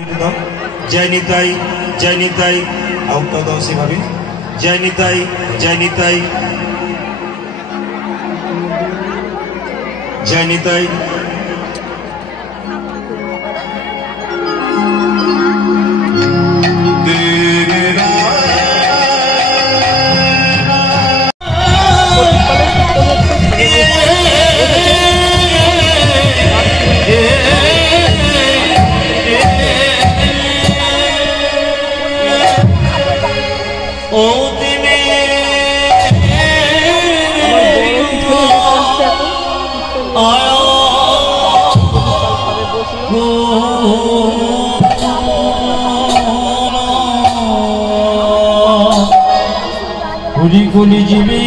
जय निताई जय निताई आउट दाओ से भाभी जय निताई जय निताई जय निताई कुली कुली जीवे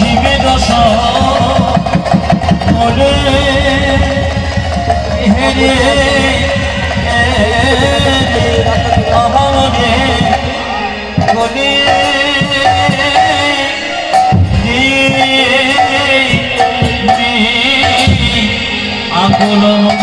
जीवे दशा बोले हेरे अभावे बोले आकुलों में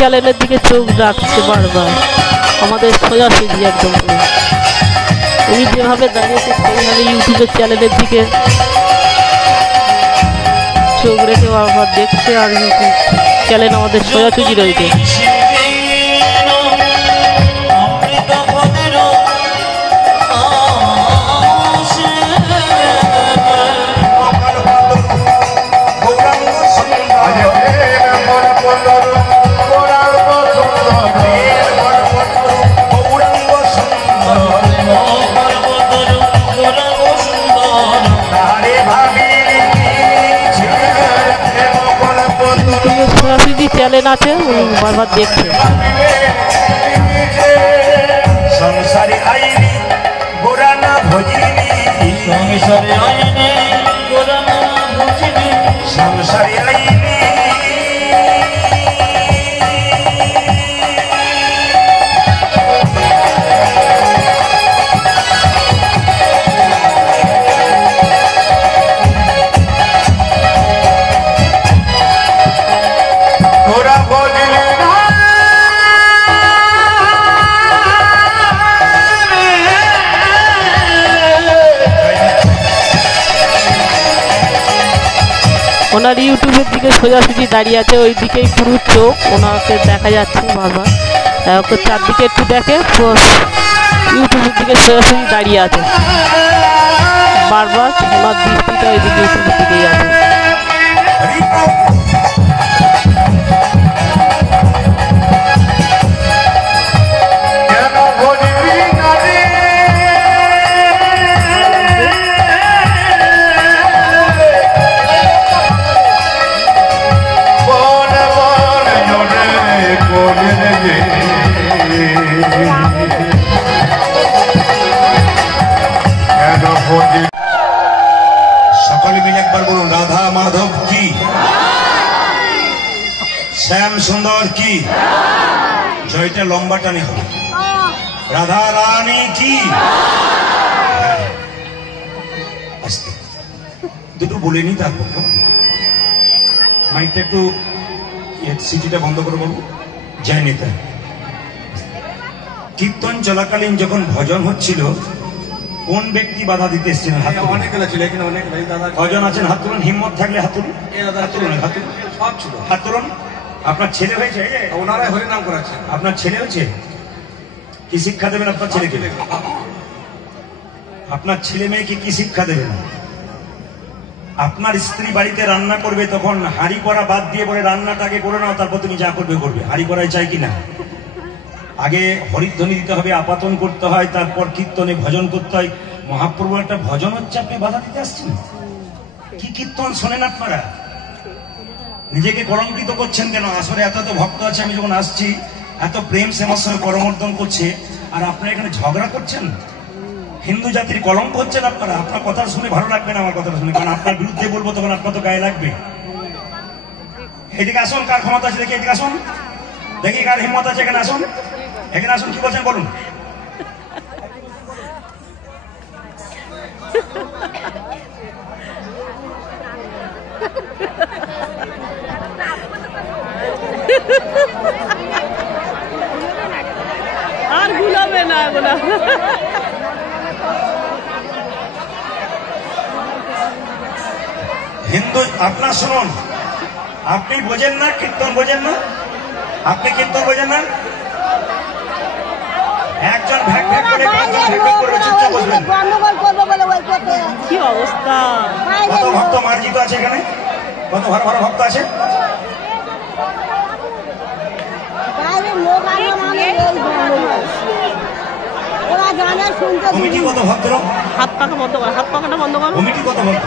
চ্যানেলের দিকে চোখ রাখছে বারবার আমাদের সোজাসুজি একদম উনি যেভাবে দাঁড়িয়েছে সেইভাবে ইউটিউবের চ্যানেলের দিকে চোখ রেখে বারবার দেখছে আর ইউটিউব চ্যানেল আমাদের সোজাসুজি রয়েছে চ্যানেল আছে উনি বারবার দেখছে সংসারে আইনি গোরানা ভজিনি সংসারে আইনি গোরানা ভজিনি সংসারে আইনি ওনার ইউটিউবের দিকে সোজাসুজি দাঁড়িয়ে আছে ওই দিকেই পুরো চোখ ওনাকে দেখা যাচ্ছে বারবার ওকে চারদিকে একটু দেখে ইউটিউবের দিকে সোজাসুজি দাঁড়িয়ে আছে বারবার ওনার দৃষ্টিটা ওই দিকে ইউটিউবের দিকেই আছে কি? জয়টা লম্বা টানে হবে। রাধা রানী কি? আস্তে দুটো বলে নি, তারপর মাইকটা একটু সিটিটা বন্ধ করে বলবো। জয় নিতাই। কীর্তন চলাকালীন যখন ভজন হচ্ছিল, কোন ব্যক্তি বাধা দিতে এসেছিলেন? অনেক ছিল এখানে, অনেক দাদা ভজন আছেন, হাত তুলুন। হিম্মত থাকলে হাত তুলুন, হাত তুলুন, হাত তুলুন, সব ছিল। হাত তুলুন। আপনার ছেলে হয়েছে? ওনারাই হরিনাম করাচ্ছেন। আপনার ছেলে হয়েছে? কি শিক্ষা দেবেন আপনার ছেলেকে? আপনার ছেলে মেয়েকে কি শিক্ষা দেবেন? আপনার স্ত্রী বাড়িতে রান্না করবে, তখন হাঁড়ি করা বাদ দিয়ে বলে রান্নাটাকে করে নাও, তারপর তুমি যা করবে করবে। হাঁড়ি করাই চাই কিনা? আগে হরিধ্বনি দিতে হবে, আপাতন করতে হয়, তারপর কীর্তনে ভজন করতে হয়। মহাপ্রভু একটা ভজন হচ্ছে, আপনি বাধা দিতে আসছেন? কি কীর্তন শোনেন আপনারা? নিজেকে কলঙ্কিত করছেন কেন? আসলে এত ভক্ত আছে, আমি যখন আসছি এত প্রেম সে আমার সঙ্গে করমর্দন করছে, আর আপনারা এখানে ঝগড়া করছেন। হিন্দু জাতির কলঙ্ক হচ্ছেন আপনারা। আপনার কথা শুনে ভালো লাগবে না, আমার কথা শুনে, কারণ আপনার বিরুদ্ধে বলবো তখন আপনার তো গায়ে লাগবে। এদিকে আসুন, কার ক্ষমতা আছে দেখি, এদিকে আসুন, দেখি কার হিম্মত আছে, এখানে আসুন, এখানে আসুন। কি বলছেন বলুন? আর গুলাবে না এগুলা। হিন্দু আপনার শুনুন, আপনি বোঝেন না কীর্তন, বোঝেন না? আপনি কীর্তন বোঝেন না? একজন ভ্যাক ভ্যাক করে, পাঁচজন ভ্যাক ভ্যাক করবে, চুপচাপ বসবেন। কি অবস্থা! কত ভক্ত মার্জিত আছে এখানে? কত ভালো ভালো ভক্ত আছে? কমিটি কত ভদ্র? হাত পাখা বন্ধ কর, হাত পাখাটা বন্ধ কর। কমিটি কত ভদ্র?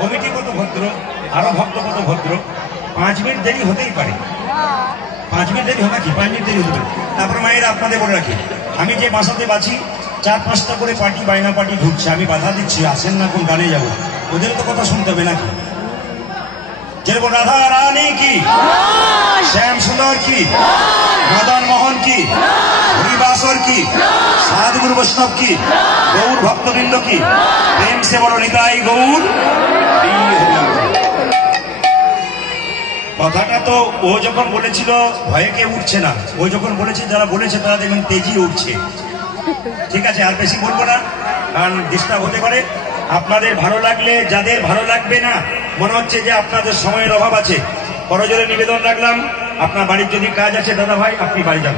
কমিটি কত ভদ্র, আরো ভক্ত কত ভদ্র। 5 মিনিট দেরি হতেই পারে, 5 মিনিট দেরি হবে কি? 5 মিনিট দেরি হতে পারে। তারপরে মায়ের আপনাদের বলে রাখি, আমি যে বাসাতে বাঁচি 4-5টা করে পার্টি, বাইনা পার্টি ঢুকছে, আমি বাধা দিচ্ছি, আসেন না, কোন গানে যাবো, ওদের তো কথা শুনতে হবে নাকি? যেরকম রাধা রানী কি, শ্যাম সুন্দর কি, মদন মোহন কি, হরিবাসর কি, সাধুগুরু বৈষ্ণব কি, গৌর ভক্তবৃন্দ কি, প্রেম সে বড় নিতাই গৌর। কথাটা তো ও যখন বলেছিল ভয়ে কেউ উঠছে না, ও যখন বলেছে, যারা বলেছে তারা দেখবেন তেজি উঠছে। ঠিক আছে, আর বেশি বলবো না, কারণ ডিস্টার্ব হতে পারে। আপনাদের ভালো লাগলে, যাদের ভালো লাগবে না, মনে হচ্ছে যে আপনাদের সময়ের অভাব আছে, করজোরে নিবেদন রাখলাম, আপনার বাড়ির যদি কাজ আছে দাদা ভাই, আপনি বাড়ি যান।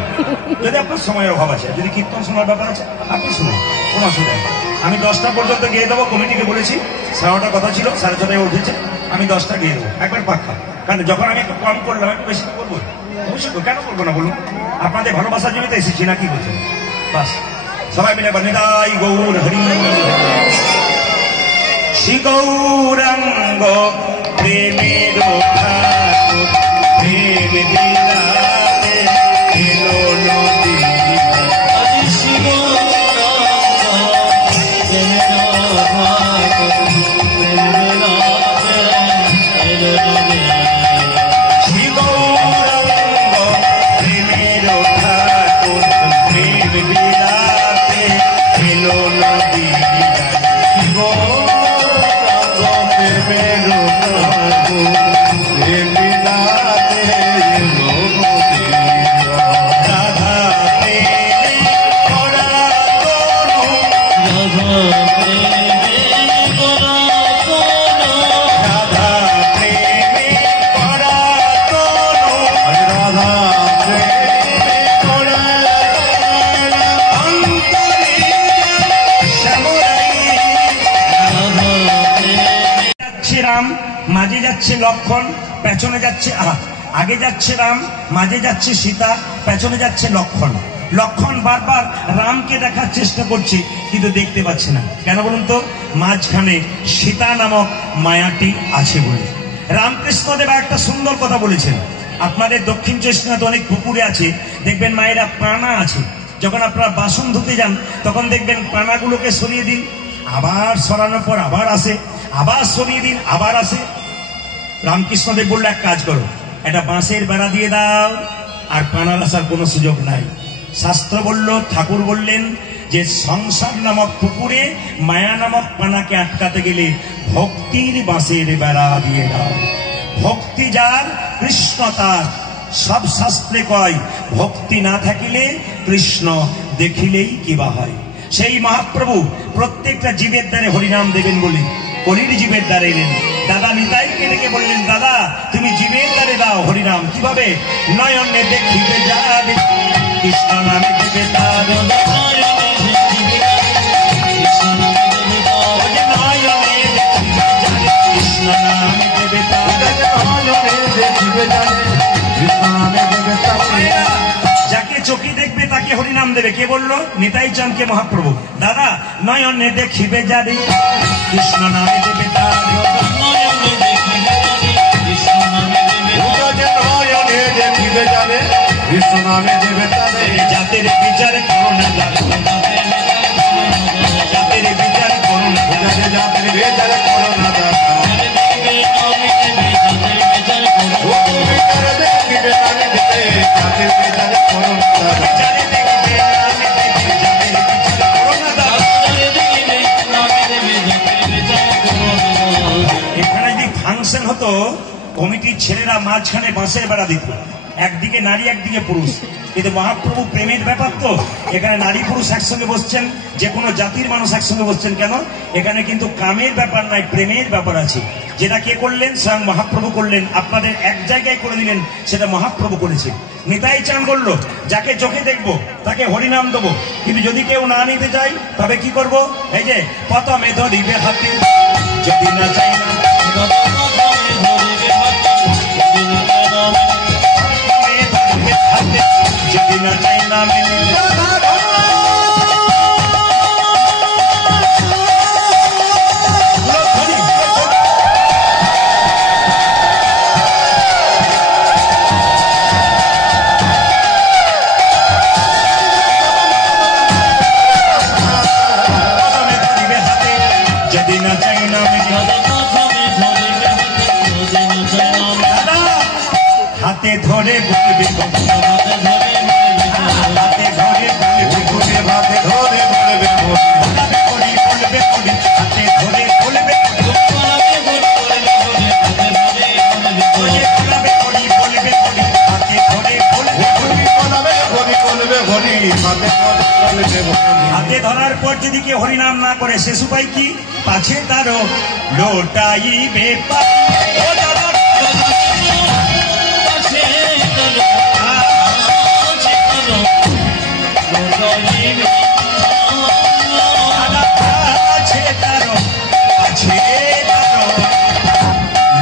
যদি আপনার সময়ের অভাব আছে, যদি কীর্তন শোনার ব্যাপার আছে, আপনি শুনুন, কোনো অসুবিধা নেই। আমি 10টা পর্যন্ত গিয়ে দেবো, কমিটিকে বলেছি। 9:30 কথা ছিল, 6:30 উঠেছে, আমি 10টা গিয়ে দেবো, একবার পাক্কা। কারণ যখন আমি একটু কম করলাম, একটু বেশি করবো, অবশ্যই কেন করবো না বলুন? আপনাদের ভালোবাসার জন্য তো এসেছি, না কি বলছেন? বাস সবাই মিলে নিতাই গৌর হরি। শ্রী গৌরাঙ্গ প্রেমের ঠাকুর, প্রেম বিলাতে এলো নদী। শ্রী গৌরাঙ্গ প্রেমের ঠাকুর, প্রেম বিলাতে এলো নদী। রাম, মাঝে যাচ্ছে লক্ষণ, পেছনে যাচ্ছে আগে যাচ্ছে রাম, মাঝে যাচ্ছে সীতা, পেছনে যাচ্ছে লক্ষণ। লক্ষণ বারবার রামকে দেখার চেষ্টা করছে, কিন্তু দেখতে পাচ্ছে না। কেন বলুন তো? মাঝখানে সীতা নামক মায়াটি আছে বলে। রামকৃষ্ণদেব একটা সুন্দর কথা বলেছেন। আপনাদের দক্ষিণ চব্বিশ অনেক পুকুরে আছে, দেখবেন মায়েরা প্রাণা আছে। যখন আপনারা বাসন ধুতে যান, তখন দেখবেন প্রাণাগুলোকে সরিয়ে দিন, আবার সরানোর পর আবার আসে, আবার সরিয়ে দিন, আবার আসে। রামকৃষ্ণদেব বললো এক কাজ করো, একটা বাঁশের বেড়া দিয়ে দাও, আর পানার আসার কোনো সুযোগ নাই। শাস্ত্র বলল, ঠাকুর বললেন যে সংসার নামক পুকুরে মায়া নামক পানাকে আটকাতে গেলে ভক্তির বাঁশের বেড়া দিয়ে দাও। ভক্তি যার কৃষ্ণ তার। সব শাস্ত্রে কয় ভক্তি না থাকিলে কৃষ্ণ দেখিলেই কিবা হয়। সেই মহাপ্রভু প্রত্যেকটা জীবের দ্বারে হরিনাম দেবেন বলে কলির জীবের দ্বারে এলেন। দাদা নিতাইকে ডেকে বললেন, দাদা তুমি জীবের দ্বারে দাও হরিনাম। কিভাবে? নয়নে দেখিবে যাবে কৃষ্ণ নামে দেবে তার, কৃষ্ণ নামে দেবে তার। যাকে চোখে দেখবে তাকে হরিনাম দেবে। কে বললো? নিতাই চাঁদকে মহাপ্রভু। দাদা নয়নে দেখিবে যাবে কৃষ্ণ নামে দেবে তার, কৃষ্ণ নামে দেবে তাদের। জাতের বিচার করো না, জাতের বিচার করো না, জাতির বিচার করো না দাদা। জাতির বিচার করো না দাদা। বিচারে দেখবে নামে দেবে, জাতের বিচার করো না দাদা। এখানে যদি ফাংশন হতো, কমিটির ছেলেরা মাঝখানে বাঁশের বেড়া দিত, একদিকে নারী একদিকে পুরুষ। কিন্তু মহাপ্রভু প্রেমের ব্যাপার তো, এখানে নারী পুরুষ একসঙ্গে বসছেন, যে কোনো জাতির মানুষ একসঙ্গে বসছেন। কেন? এখানে কিন্তু কামের ব্যাপার নাই, প্রেমের ব্যাপার আছে। যেটা কে করলেন? স্বয়ং মহাপ্রভু করলেন। আপনাদের এক জায়গায় করে দিলেন, সেটা মহাপ্রভু করেছে। নিতাই চাঁদ বলল, যাকে চোখে দেখবো তাকে হরিনাম দেবো, কিন্তু যদি কেউ না নিতে চাই তবে কি করব? এই যে প্রথমে ধরিবে হাতে, যদি না চাই না যদি না চাই না মেনে যদি না চাই না মেনে হাতে ধরে বলবে, হাতে ধরে বলবে, হাতে ধরে বলবে, করি বলবে করি, হাতে ধরে বলবে, গোলাপে করি বলবে করি, হাতে ধরে বলবে করি। বলবে হরি, হাতে ধরে বলবে হরি। হাতে ধরার পর যদি কেউ হরিনাম না করে, শেষ উপায় কি? পাছে তারও লোটাইবে পাই। ও দাদা আছে তারো, আছে তারো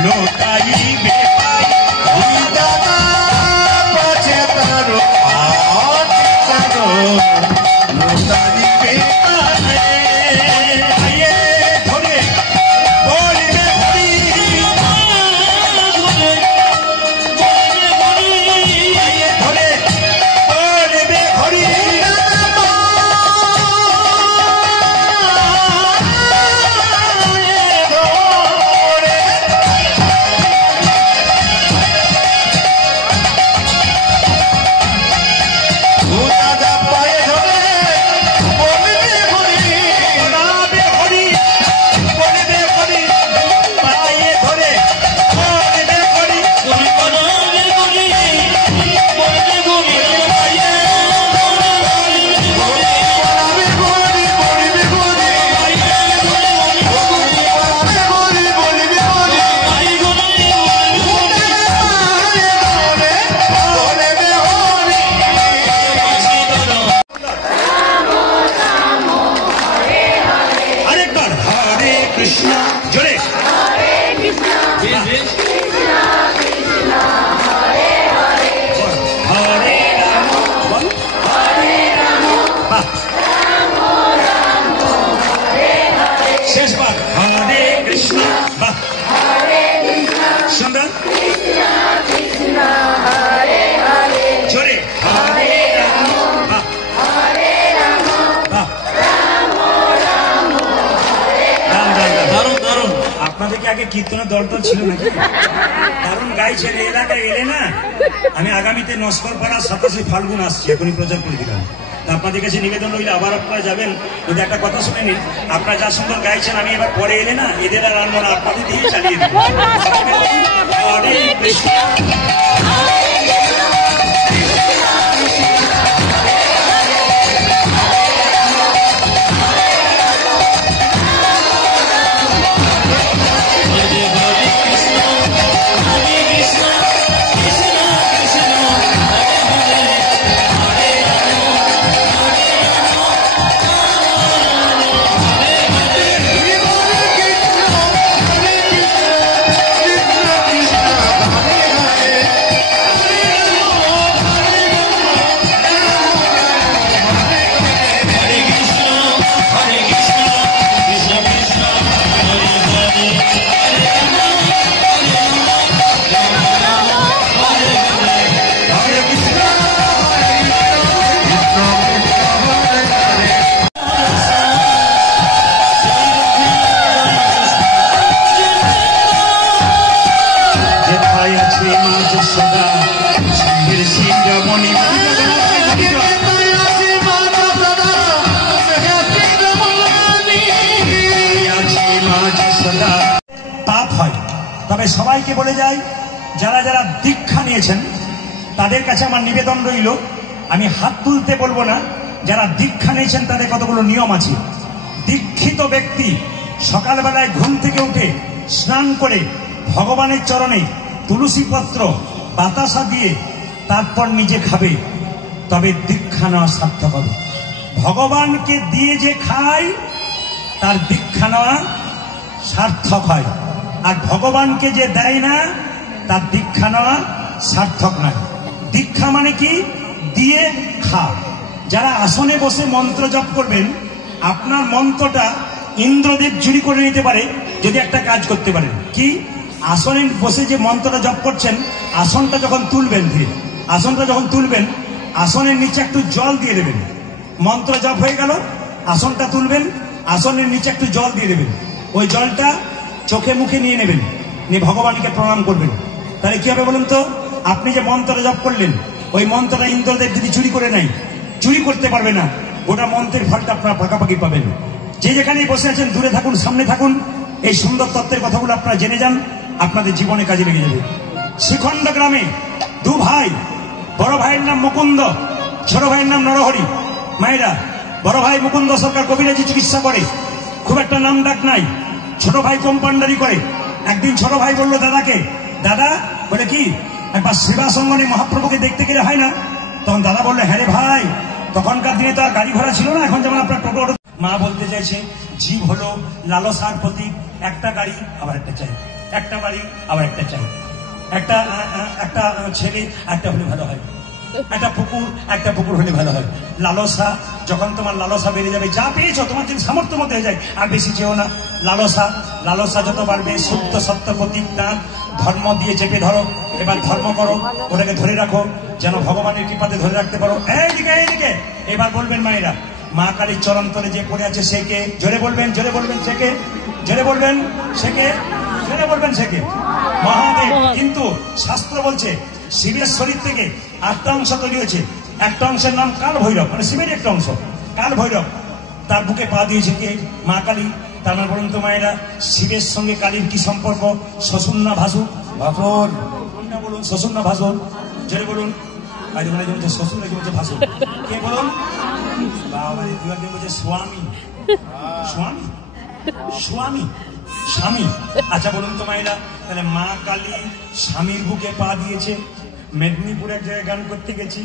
লোটাইবে পাই। দাদা পাছে তারো, আছে তারো, লোটাইবে পাই। আয়ে ধরে বলবে হরি, আয়ে ধরে বলবে হরি। দাদা পায়ে ধরে বলবে হরি, বলবে হরি, বলবে হরি, পায়ে ধরে বলবে হরি। বলবে হরি, বলবে হরি, বলবে হরি, বলবে হরি। আরেকবার হরে কৃষ্ণ জোরে, হরে রাম, বাহ। শেষবার হরে কৃষ্ণ, বাহ সুন্দর। জোরে হরে রাম, বাহ বাহ। রাম রাম রাম। দারুণ দারুণ। আপনাদের কি আগে কীর্তনের দল ছিল নাকি? গাইছেন এই এলাকায় এলে না, আমি আগামীতে নস্কর পাড়া 27শে ফাল্গুন আসছি, এখনই প্রচার করে দিলাম। আপনাদের কাছে নিবেদন রইলে আবার আপনারা যাবেন, যদি একটা কথা শুনে নিন, আপনারা যা সুন্দর গাইছেন আমি এবার পরে এলে না এদের আর আনবো না, আপনাদের দিয়ে চালিয়ে দেবো। হরে কৃষ্ণ পাপ হয়। তবে সবাইকে বলে যাই, যারা যারা দীক্ষা নিয়েছেন তাদের কাছে আমার নিবেদন রইল, আমি হাত তুলতে বলবো না, যারা দীক্ষা নিয়েছেন তাদের কতগুলো নিয়ম আছে। দীক্ষিত ব্যক্তি সকালবেলায় ঘুম থেকে উঠে স্নান করে ভগবানের চরণে তুলসী পত্র বাতাসা দিয়ে তারপর নিজে খাবে, তবে দীক্ষা নেওয়া সার্থক হবে। ভগবানকে দিয়ে যে খায় তার দীক্ষা নেওয়া সার্থক হয়, আর ভগবানকে যে দেয় না তার দীক্ষা নেওয়া সার্থক নয়। দীক্ষা মানে কি? দিয়ে খা। যারা আসনে বসে মন্ত্র জপ করবেন, আপনার মন্ত্রটা ইন্দ্রদেব চুরি করে নিতে পারে যদি একটা কাজ করতে পারেন। কি? আসনে বসে যে মন্ত্রটা জপ করছেন, আসনটা যখন তুলবেন, আসনের নিচে একটু জল দিয়ে দেবেন। মন্ত্র জপ হয়ে গেল, আসনটা তুলবেন, আসনের নিচে একটু জল দিয়ে দেবেন। ওই জলটা চোখে মুখে নিয়ে নেবেন, নিয়ে ভগবানকে প্রণাম করবেন। তাহলে কি হবে বলুন তো? আপনি যে মন্ত্র জপ করলেন, ওই মন্ত্রটা ইন্দ্রদেব যদি চুরি করে নেয়, চুরি করতে পারবে না, গোটা মন্ত্রের ফলটা আপনারা পাকাপাকি পাবেন। যে যেখানেই বসে আছেন, দূরে থাকুন সামনে থাকুন, এই সুন্দর তত্ত্বের কথাগুলো আপনারা জেনে যান, আপনাদের জীবনে কাজে লেগে যাবে। শ্রীখণ্ড গ্রামে দু ভাই, বড় ভাইয়ের নাম মুকুন্দ, ছোট ভাইয়ের নাম নরহরি। মায়েরা, বড় ভাই মুকুন্দ সরকার কবিরাজি চিকিৎসা করে, খুব একটা নাম ডাক নাই। ছোট ভাই কম্পাউন্ডারি করে। একদিন ছোট ভাই বললো দাদাকে, দাদা বলে কি একবার সেবা সঙ্গনে মহাপ্রভুকে দেখতে গেলে হয় না? তখন দাদা বললো, হ্যাঁ রে ভাই, তখনকার দিনে তো আর গাড়ি ঘোড়া ছিল না, এখন যেমন আপনার টোটো। মা বলতে চাইছে, জীব হলো লালসার প্রতীক। একটা গাড়ি আবার একটা চাই, একটা বাড়ি আবার একটা চাই, একটা ছেলে একটা হলে ভালো হয়, একটা পুকুর হলে ভালো হয়। লালসা, যখন তোমার লালসা বেড়ে যাবে, যা পেয়েছো তোমার যদি সামর্থ্য মতো হয়ে যায়, আর বেশি চেও না। লালসা যত বাড়বে, সত্য সত্য প্রতীক দাঁত, ধর্ম দিয়ে চেপে ধরো। এবার ধর্ম করো, ওটাকে ধরে রাখো, যেন ভগবানের কৃপাতে ধরে রাখতে পারো। এইদিকে এবার বলবেন মায়েরা, মা কালীর চরণ তলে যে পড়ে আছে সে কে? জোরে বলবেন সে কে? জোরে বলবেন সে কে? মহাদেব। কিন্তু শাস্ত্র বলছে শিবের শরীর থেকে 8টা অংশ তৈরি হয়েছে। একটা অংশের নাম কাল ভৈরব, মানে শিবের একটা অংশ কাল ভৈরব। তার বুকে পা দিয়েছে কে? মা কালী। তার মানে বলুন তো মায়েরা, শিবের সঙ্গে কালীর কি সম্পর্ক? শ্বশুর না ভাসুর? ভাসুর। কোনটা বলুন, শ্বশুর না ভাসুর? জোরে বলুন। আজ মনে বলছে শ্বশুর, নাকি বলছে ভাসুর? কে বলুন? বাবা, দু একদিন বলছে স্বামী। স্বামী। আচ্ছা বলুন তো মায়েরা, তাহলে মা কালী স্বামীর বুকে পা দিয়েছে। মেদিনীপুর এক জায়গায় গান করতে গেছি,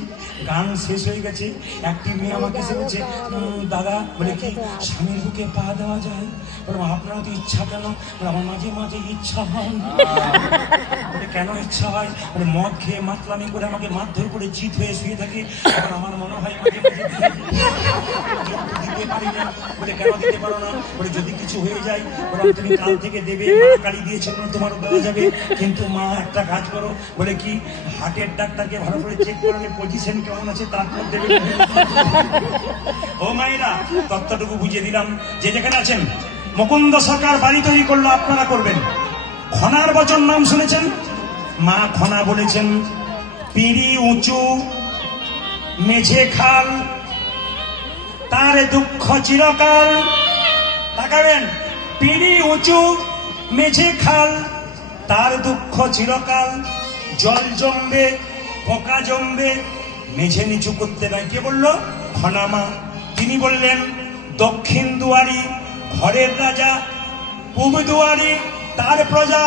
গান শেষ হয়ে গেছে, একটি মেয়ে আমাকে এসে বলছে, দাদা বলে কি স্বামীর বুকে পা দেওয়া যায়? বলে আপনার তো ইচ্ছা কেন? আমার মাঝে মাঝে ইচ্ছা হয়। বলে কেন ইচ্ছা হয়? বলে মদ খেয়ে মাতলামি করে আমাকে মারধর করে চিত হয়ে শুয়ে থাকে, আমার মনে হয় মাঝে মাঝে দিতে পারি না। বলে কেন দিতে পারো না? বলে যদি কিছু হয়ে যায়, বলে তুমি কাল থেকে দেবে, মা কালী দিয়েছে তোমারও দেওয়া যাবে, কিন্তু মা একটা কাজ করো। বলে কি? হার্টের ডাক্তারকে ভালো করে চেক করলে পজিশন কেমন আছে তারপর দেবে। ও মায়েরা, তত্ত্বটুকু বুঝিয়ে দিলাম। যে যেখানে আছেন, মুকুন্দ সরকার বাড়ি তৈরি করলো, আপনারা করবেন। ঘনার বচন নাম শুনেছেন? মা খনা বলেছেন পিঁড়ি উঁচু মেঝে খাল তার দুঃখ চিরকাল। তাকাবেন, পিঁড়ি উঁচু মেঝে খাল তার দুঃখ চিরকাল। জল জমবে পোকা জমবে মেঝে নিচু করতে নাই। কে বলল? খনামা। তিনি বললেন দক্ষিণ দুয়ারি ঘরের রাজা, পূব দুয়ারি তার প্রজা,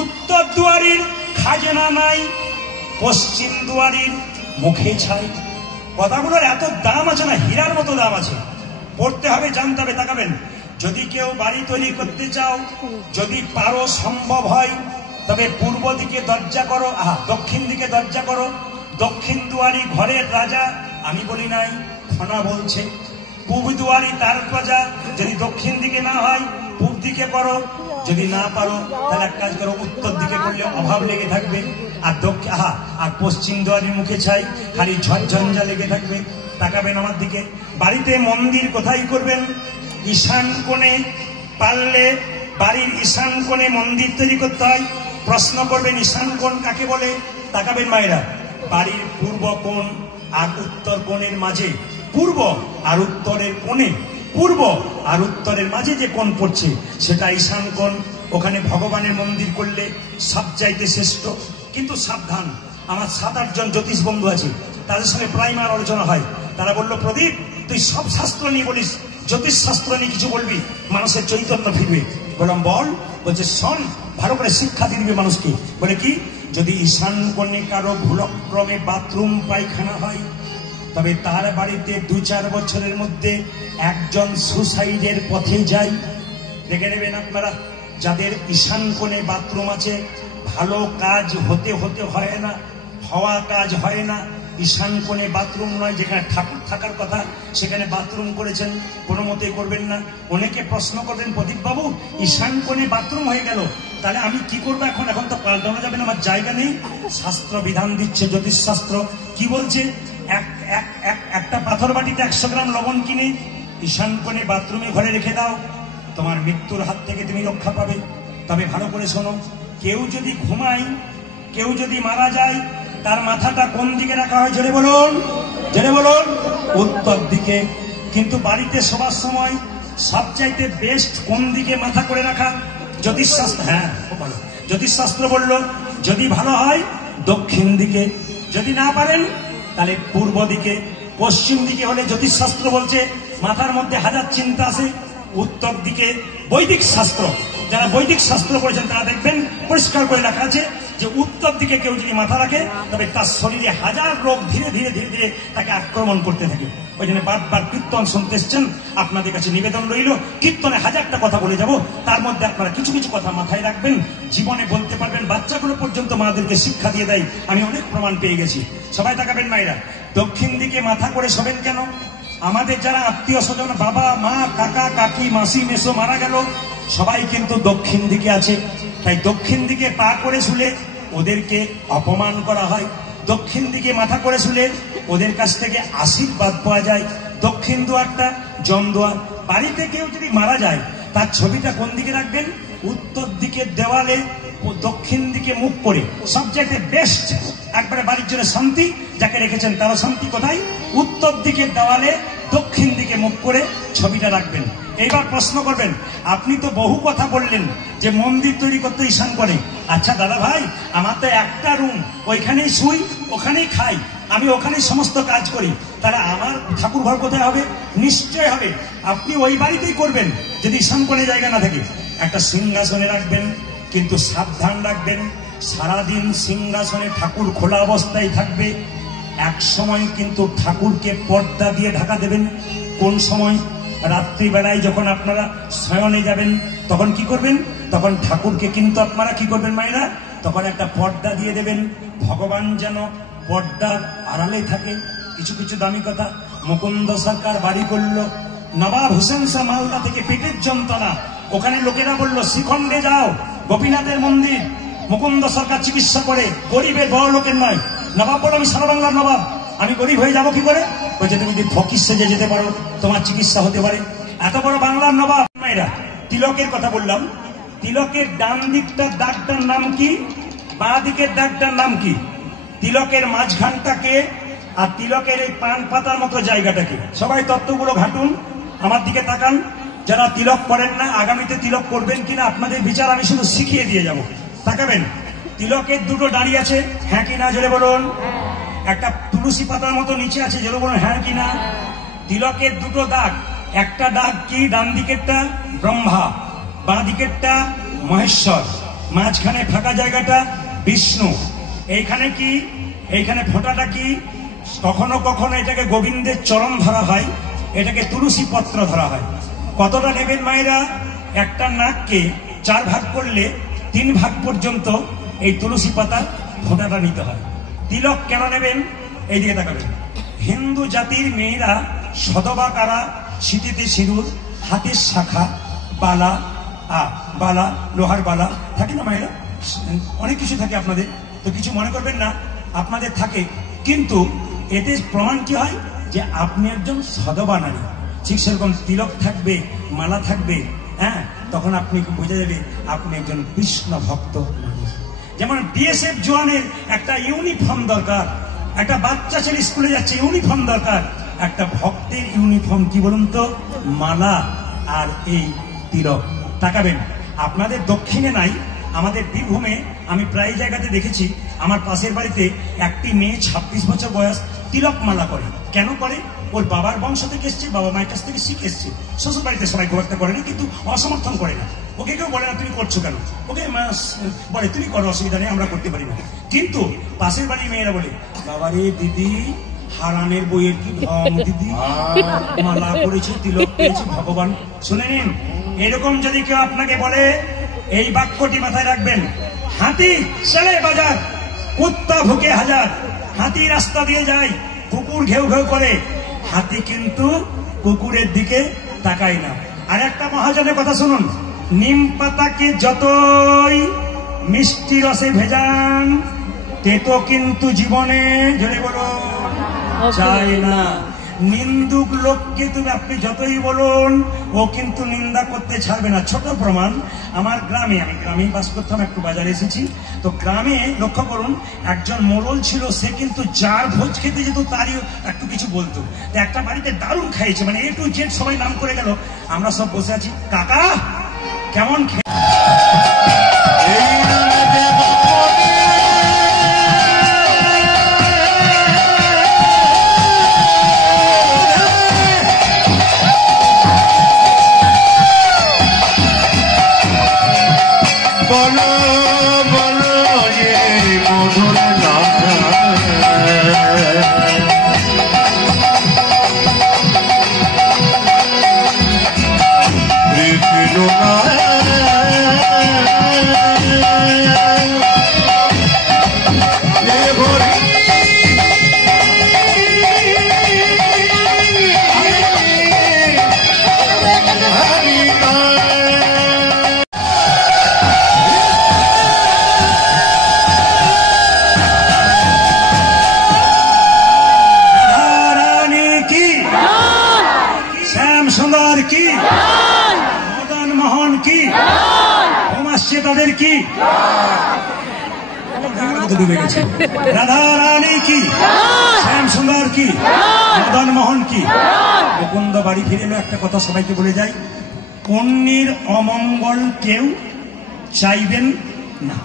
উত্তর দুয়ারির খাজনা নাই, পশ্চিম দুয়ারির মুখে ছাই। কথাগুলোর এত দাম আছে না, হীরার মতো দাম আছে। পড়তে হবে, জানতে হবে। তাকাবেন, যদি কেউ বাড়ি তৈরি করতে চাও, যদি পারো, সম্ভব হয়, তবে পূর্ব দিকে দরজা করো, দক্ষিণ দিকে দরজা করো। দক্ষিণ দুয়ারি ঘরের রাজা, আমি বলি নাই, খনা বলছে। পূব দুয়ারি তার প্রজা, যদি দক্ষিণ দিকে না হয় পূব দিকে করো, যদি না পারো তাহলে এক কাজ করো, উত্তর দিকে করলে অভাব লেগে থাকবে। আর আর পশ্চিম দুয়ারির মুখে ছাই, খালি ঝঞ্ঝা লেগে থাকবে। তাকাবেন আমার দিকে। বাড়িতে মন্দির কোথায় করবেন? ঈশান কোণে। পারলে বাড়ির ঈশান কোণে মন্দির তৈরি করতে হয়। প্রশ্ন করবেন ঈশান কোণ কাকে বলে? তাকাবেন মায়েরা, বাড়ির পূর্ব কোণ আর উত্তর কোণের মাঝে, পূর্ব আর উত্তরের কোণে, পূর্ব আর উত্তরের মাঝে যে কোণ পড়ছে সেটা ঈশান কোণ। ওখানে ভগবানের মন্দির করলে সবচাইতে শ্রেষ্ঠ। কিন্তু সাবধান, আমার 7-8 জন জ্যোতিষ বন্ধু আছে, তাদের সঙ্গে প্রাইমার আলোচনা হয়। তারা বলল, প্রদীপ তুই সব শাস্ত্র নিয়ে বলিস, জ্যোতিষ শাস্ত্র নিয়ে কিছু বলবি, মানুষের চৈতন্য ফিরবে। বললাম বল। বলছে শোন, ভালো করে শিক্ষা দিয়ে দিবে মানুষকে। বলে কি? যদি ঈশান কোণে কারো ভুলক্রমে বাথরুম পায়খানা হয়, তবে তার বাড়িতে 2-4 বছরের মধ্যে একজন সুসাইডের পথে যায়। দেখে নেবেন আপনারা, যাদের ঈশান কোণে বাথরুম আছে, ভালো কাজ হতে হয় না, হওয়া কাজ হয় না। ঈশান কোণে বাথরুম নয়, যেখানে ঠাকুর থাকার কথা সেখানে বাথরুম করেছেন, কোনো মতেই করবেন না। অনেকে প্রশ্ন করবেন, প্রদীপ বাবু ঈশান কোণে বাথরুম হয়ে গেল, তাহলে আমি কি করবো এখন? এখন তো পাল্টানো যাবে না, আমার জায়গা নেই। শাস্ত্র বিধান দিচ্ছে, জ্যোতিষ শাস্ত্র কি বলছে? একটা পাথর বাটিতে 100 গ্রাম লবণ কিনে ঈশান কোণে বাথরুমে ঘরে রেখে দাও, তোমার মৃত্যুর হাত থেকে তুমি রক্ষা পাবে। তবে ভালো করে শোনো, কেউ যদি ঘুমায়, কেউ যদি মারা যায়, তার মাথাটা কোন দিকে রাখা হয়? জোরে বলুন, জোরে বলুন। উত্তর দিকে। কিন্তু বাড়িতে শোবার সময় সবচাইতে বেস্ট কোন দিকে মাথা করে রাখা? জ্যোতিষশাস্ত্র, হ্যাঁ ভালো, জ্যোতিষশাস্ত্র বলল যদি ভালো হয় দক্ষিণ দিকে, যদি না পারেন তাহলে পূর্ব দিকে। পশ্চিম দিকে হলে জ্যোতিষশাস্ত্র বলছে মাথার মধ্যে হাজার চিন্তা আসে। উত্তর দিকে বৈদিক শাস্ত্র, যারা বৈদিক শাস্ত্র পড়েছেন তারা দেখবেন পরিষ্কার করে লেখা আছে যে উত্তর দিকে কেউ যদি মাথা রাখে তবে তার শরীরে হাজার রোগ ধীরে ধীরে ধীরে ধীরে তাকে আক্রমণ করতে থাকে। ওই জন্য বারবার কীর্তন শুনতে এসছেন, আপনাদের কাছে নিবেদন রইল, কীর্তনে 1000টা কথা বলে যাব, তার মধ্যে আপনারা কিছু কিছু কথা মাথায় রাখবেন, জীবনে বলতে পারবেন। বাচ্চাগুলো পর্যন্ত মাদেরকে শিক্ষা দিয়ে দেয়, আমি অনেক প্রমাণ পেয়ে গেছি। সবাই তাকাবেন মায়েরা, দক্ষিণ দিকে মাথা করে শোবেন কেন? আমাদের যারা আত্মীয় স্বজন, বাবা মা কাকা কাকি মাসি মেসো মারা গেল, সবাই কিন্তু দক্ষিণ দিকে আছে। তাই দক্ষিণ দিকে পা করে শুলে ওদেরকে অপমান করা হয়, দক্ষিণ দিকে মাথা করে শুলে ওদের কাছ থেকে আশীর্বাদ পাওয়া যায়। দক্ষিণ দুয়ারটা জম দুয়ার। বাড়িতে কেউ যদি মারা যায় তার ছবিটা কোন দিকে রাখবেন? উত্তর দিকের দেওয়ালে, দক্ষিণ দিকে মুখ করে। সবচাইতে বেস্ট একবারে বাড়ির জন্য শান্তি, যাকে রেখেছেন তারও শান্তি। কোথায়? উত্তর দিকের দেওয়ালে দক্ষিণ দিকে মুখ করে ছবিটা রাখবেন। এইবার প্রশ্ন করবেন, আপনি তো বহু কথা বললেন যে মন্দির তৈরি করতে ঈশান করে। আচ্ছা দাদা ভাই, আমার তো একটা রুম, ওইখানেই শুই, ওখানেই খাই, আমি ওখানেই সমস্ত কাজ করি, তাহলে আমার ঠাকুর ঘর কোথায় হবে? নিশ্চয় হবে। আপনি ওই বাড়িতেই করবেন যদি ঈশান কোণে জায়গা না থাকে। একটা সিংহাসনে রাখবেন, কিন্তু সাবধান রাখবেন, সারাদিন সিংহাসনে ঠাকুর খোলা অবস্থায় থাকবে। এক সময় কিন্তু ঠাকুরকে পর্দা দিয়ে ঢাকা দেবেন। কোন সময়? রাত্রিবেলায় যখন আপনারা শয়নে যাবেন তখন কি করবেন? তখন ঠাকুরকে কিন্তু আপনারা কি করবেন মায়েরা? তখন একটা পর্দা দিয়ে দেবেন, ভগবান যেন পর্দার আড়ালে থাকে। কিছু কিছু দামি কথা। মুকুন্দ সরকার বাড়ি করলো, নবাব হোসেন শাহ মালদা থেকে পেটের যন্ত্রণা, ওখানে লোকেরা বললো শ্রীখণ্ডে যাও, গোপীনাথের মন্দির, মুকুন্দ সরকার চিকিৎসা করে, গরিবের বড় লোকের নয়। নবাব বলো, আমি সারা বাংলার নবাব, আমি গরিব হয়ে যাবো কি করে? বলছে তুমি যদি ফকির সেজে যেতে পারো তোমার চিকিৎসা হতে পারে। এত বড় বাংলার নবাব। মায়েরা, তিলকের কথা বললাম, তিলকের ডান দিকটার দাগটার নাম কি? বাঁ দিকের দাগটার নাম কি? তিলকের মাঝখানটাকে আর তিলকের এই পান পাতার মতো জায়গাটাকে। সবাই তত্ত্বগুলো ঘাটুন, আমার দিকে তাকান। যারা তিলক করেন না, আগামীতে তিলক করবেন কিনা আপনাদের বিচার, আমি শুধু শিখিয়ে দিয়ে যাব। তাকাবেন, তিলকের দুটো দাঁড়ি আছে, হ্যাঁ কি না জোরে বলুন। একটা তুলসী পাতার মতো নিচে আছে, জোরে বলুন হ্যাঁ কি না। তিলকের দুটো দাগ, একটা দাগ কি? ডান দিকেরটা ব্রহ্মা, বাঁ দিকেরটা মহেশ্বর, মাঝখানে ফাঁকা জায়গাটা বিষ্ণু। এইখানে কি? এইখানে ফোঁটাটা কি? কখনো কখনো এটাকে গোবিন্দের চরণ ধরা হয়, এটাকে তুলসী পত্র ধরা হয়। কতটা নেবেন মায়েরা? একটা নাককে 4 ভাগ করলে 3 ভাগ পর্যন্ত এই তুলসী পাতা ফোঁটাটা নিতে হয়। তিলক কেন নেবেন? এই দিকে তাকাবেন। হিন্দু জাতির মেয়েরা সদবাকারা, সিঁথিতে সিঁদুর, হাতের শাখা, বালা, বালা, লোহার বালা থাকে না মায়েরা, অনেক কিছু থাকে আপনাদের, তো কিছু মনে করবেন না, আপনাদের থাকে। কিন্তু এতে প্রমাণ কি হয়? যে আপনি একজন সদবা নারী। ঠিক সেরকম তিলক থাকবে, মালা থাকবে, হ্যাঁ, তখন আপনি বোঝা যাবে আপনি একজন কৃষ্ণ ভক্ত মানুষ। যেমন বিএসএফ জওয়ানের একটা ইউনিফর্ম দরকার, একটা বাচ্চা ছেলে স্কুলে যাচ্ছে, ইউনিফর্ম দরকার। একটা ভক্তের ইউনিফর্ম কি বলুন তো? মালা আর এই তিলক। তাকাবেন, আপনাদের দক্ষিণে নাই, আমাদের বীরভূমে আমি প্রায় জায়গাতে দেখেছি। আমার পাশের বাড়িতে একটি মেয়ে 26 বছর বয়স, তিলক মালা করে। কেন করে? ওর বাবার বংশ থেকে এসছে, বাবা মায়ের কাছ থেকে শিখে এসছে। শ্বশুর বাড়িতে সবাই খুব একটা করে না, কিন্তু অসমর্থন করে না। ওকে কেউ বলে না তুমি করছো কেন, ওকে বলে তুমি করো, অসুবিধা নেই, আমরা করতে পারি না। কিন্তু পাশের বাড়ির মেয়েরা বলে, বাবারে দিদি, হারানের বইয়ের কি ঢং দিদি, মালা করেছে, তিলক পেয়েছে, ভগবান। শুনে নিন, এরকম যদি কেউ আপনাকে বলে, এই বাক্যটি মাথায় রাখবেন। হাতি চলে বাজার, কুত্তা ভুকে হাজার। হাতি রাস্তা দিয়ে যায়, কুকুর ঘেউ ঘেউ করে, হাতি কিন্তু কুকুরের দিকে তাকায় না। আর একটা মহাজনের কথা শুনুন, নিম পাতাকে যতই মিষ্টি রসে ভেজান, তেতো কিন্তু জীবনে, জোরে বলো, চাই না। নিন্দুক লোককে তুমি আপনি যতই বলুন, ও কিন্তু নিন্দা করতে ছাড়বে না। ছোট প্রমাণ, আমার গ্রামে, আমি গ্রামেই বাস করতাম, একটু বাজারে এসেছি, তো গ্রামে লক্ষ্য করুন, একজন মোড়ল ছিল, সে কিন্তু যার ভোজ খেতে যেত তারই একটু কিছু বলতো। একটা বাড়িতে দারুণ খাইয়েছে, মানে A to Z সবাই নাম করে গেল, আমরা সব বসে আছি, কাকা কেমন খেয়ে বলো বলো যে মধুর তাদের কি? রাধা রানী কি? শ্যাম সুন্দর কি? মদন মোহন কি? মুকুন্দ বাড়ি ফিরে এলো, একটা কথা সবাইকে বলে যাই, অন্যের অমঙ্গল কেউ চাইবেন না।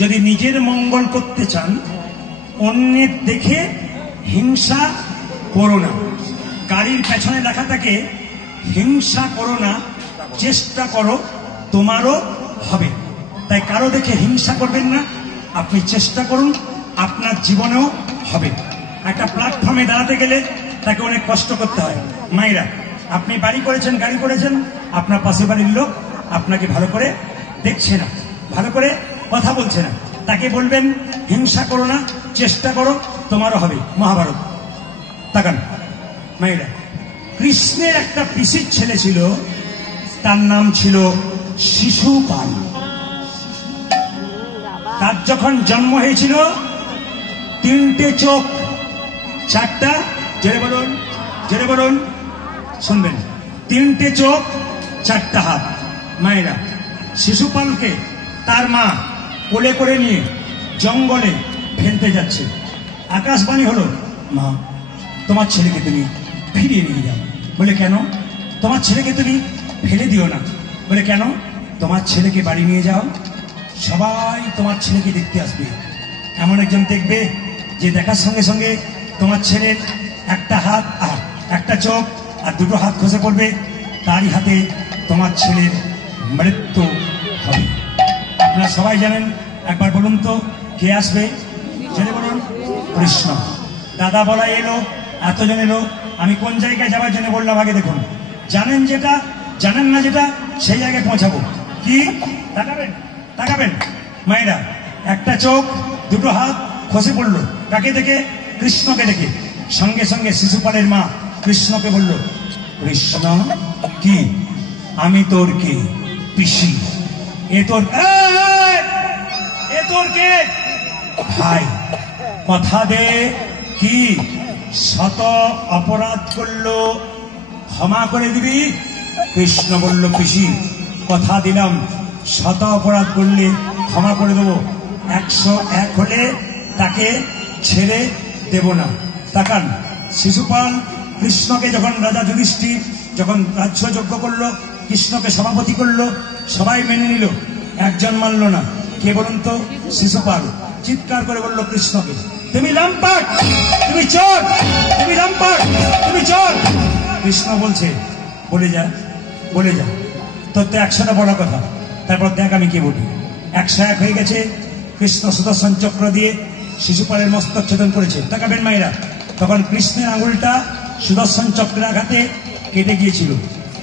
যদি নিজের মঙ্গল করতে চান, অন্যের দেখে হিংসা করো না। গাড়ির পেছনে লেখা থাকে হিংসা করো না, চেষ্টা করো তোমারও হবে। তাই কারো দেখে হিংসা করবেন না, আপনি চেষ্টা করুন, আপনার জীবনেও হবে। একটা প্ল্যাটফর্মে দাঁড়াতে গেলে তাকে অনেক কষ্ট করতে হয়। মায়েরা, আপনি বাড়ি করেছেন, গাড়ি করেছেন, আপনার পাশে বাড়ির লোক আপনাকে ভালো করে দেখছে না, ভালো করে কথা বলছে না, তাকে বলবেন হিংসা করো না, চেষ্টা করো তোমারও হবে। মহাভারত তাকান মায়েরা, কৃষ্ণের একটা পিসির ছেলে ছিল, তার নাম ছিল শিশুপাল। তার যখন জন্ম হয়েছিল, 3টে চোখ, 4টা, জেরে বলুন, জেরে বলুন, শুনবেন, 3টে চোখ, 4টা হাত। মায়েরা, শিশুপালকে তার মা কোলে করে নিয়ে জঙ্গলে ফেলতে যাচ্ছে। আকাশবাণী হলো, মা তোমার ছেলেকে তুমি ফিরিয়ে নিয়ে যাও। বলে কেন? তোমার ছেলেকে তুমি ফেলে দিও না। বলে কেন? তোমার ছেলেকে বাড়ি নিয়ে যাও, সবাই তোমার ছেলেকে দেখতে আসবে। এমন একজন দেখবে যে দেখার সঙ্গে সঙ্গে তোমার ছেলের একটা হাত আর একটা চোখ আর দুটো হাত খসে পড়বে, তারই হাতে তোমার ছেলের মৃত্যু হবে। আপনারা সবাই জানেন, একবার বলুন তো কে আসবে? জেনে বলুন, কৃষ্ণ। দাদা বলা এলো, এতজন এলো, আমি কোন জায়গায় যাওয়ার জন্য বললাম আগে দেখুন। জানেন যেটা, জানেন না যেটা, সেই জায়গায় পৌঁছাবো। কি তাকাবেন? তাকাবেন মায়েরা, একটা চোখ দুটো হাত খসে পড়লো, কাকে দেখে? কৃষ্ণকে দেখে। সঙ্গে সঙ্গে শিশুপালের মা কৃষ্ণকে বলল, কৃষ্ণ কি? আমি তোর কে? পিসি। এ তোর কে? ভাই। কথা দে, কি শত অপরাধ করলো ক্ষমা করে দিবি? কৃষ্ণ বলল, পিসি কথা দিলাম, শত অপরাধ করলে ক্ষমা করে দেবো, 101 হলে তাকে ছেড়ে দেব না। তাকান, শিশুপাল কৃষ্ণকে যখন রাজা যুধিষ্ঠির যখন রাজ্যযজ্ঞ করলো, কৃষ্ণকে সভাপতি করলো, সবাই মেনে নিল, একজন মানল না। কে বলুন তো? শিশুপাল। চিৎকার করে বলল কৃষ্ণকে, তুমি লম্পট, তুমি চোর, তুমি লম্পট, তুমি চোর। কৃষ্ণ বলছে, বলে যা, বলে যা, তোর তো 100টা বড় কথা, তারপর দেখ আমি কে বলি। 101 হয়ে গেছে। কৃষ্ণ সুদর্শন চক্র দিয়ে শিশুপালের মস্তক ছেদন করেছে। তাকাবেন মায়েরা, তখন কৃষ্ণের আঙুলটা সুদর্শন চক্রের আঘাতে কেটে গিয়েছিল।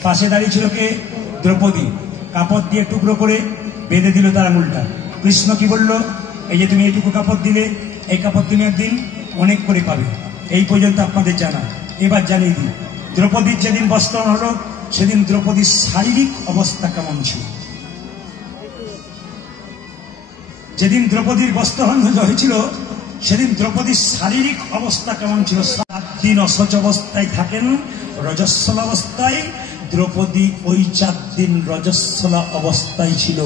পাশে দাঁড়িয়ে ছিল কে? দ্রৌপদী। কাপড় দিয়ে টুকরো করে বেঁধে দিল তার আঙুলটা। কৃষ্ণ কি বলল? এই যে তুমি এইটুকু কাপড় দিলে, এই কাপড় তুমি একদিন অনেক করে পাবে। এই পর্যন্ত আপনাদের জানা, এবার জানিয়ে দিই। দ্রৌপদীর যেদিন বস্ত্রহরণ হলো, সেদিন দ্রৌপদীর শারীরিক অবস্থা কেমন ছিল? যেদিন দ্রৌপদীর বস্ত্রহরণ হয়েছিল, সেদিন দ্রৌপদীর শারীরিক অবস্থা কেমন ছিল? 7 দিন অসচ অবস্থায় থাকেন, রজস্বল অবস্থায়। দ্রৌপদী ওই 4 দিন রজস্বল অবস্থায় ছিল,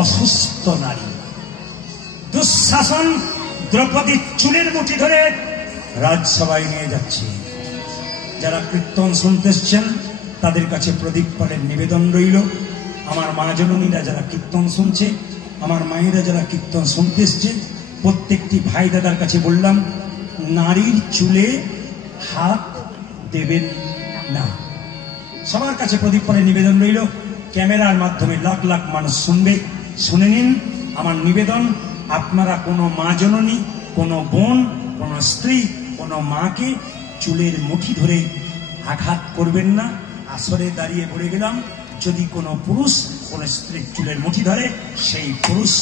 অসুস্থ নারী। দুঃশাসন দ্রৌপদীর চুলের মুঠি ধরে রাজসভায় নিয়ে যাচ্ছে। যারা কীর্তন শুনতে এসছেন তাদের কাছে প্রদীপ পালের নিবেদন রইল। আমার মা জননীরা যারা কীর্তন শুনছে, আমার মায়েরা যারা কীর্তন শুনতে এসছে, প্রত্যেকটি ভাই দাদার কাছে বললাম, নারীর চুলে হাত দেবেন না। সবার কাছে প্রদীপ পালের নিবেদন রইল। ক্যামেরার মাধ্যমে লাখ লাখ মানুষ শুনবে, শুনে নিন আমার নিবেদন। আপনারা কোনো মা জননী, কোনো বোন, কোনো স্ত্রী, কোনো মাকে চুলের মুঠি ধরে আঘাত করবেন না। আসরে দাঁড়িয়ে বলে গেলাম, যদি কোনো পুরুষ কোনো স্ত্রীর চুলের মুঠি ধরে, সেই পুরুষ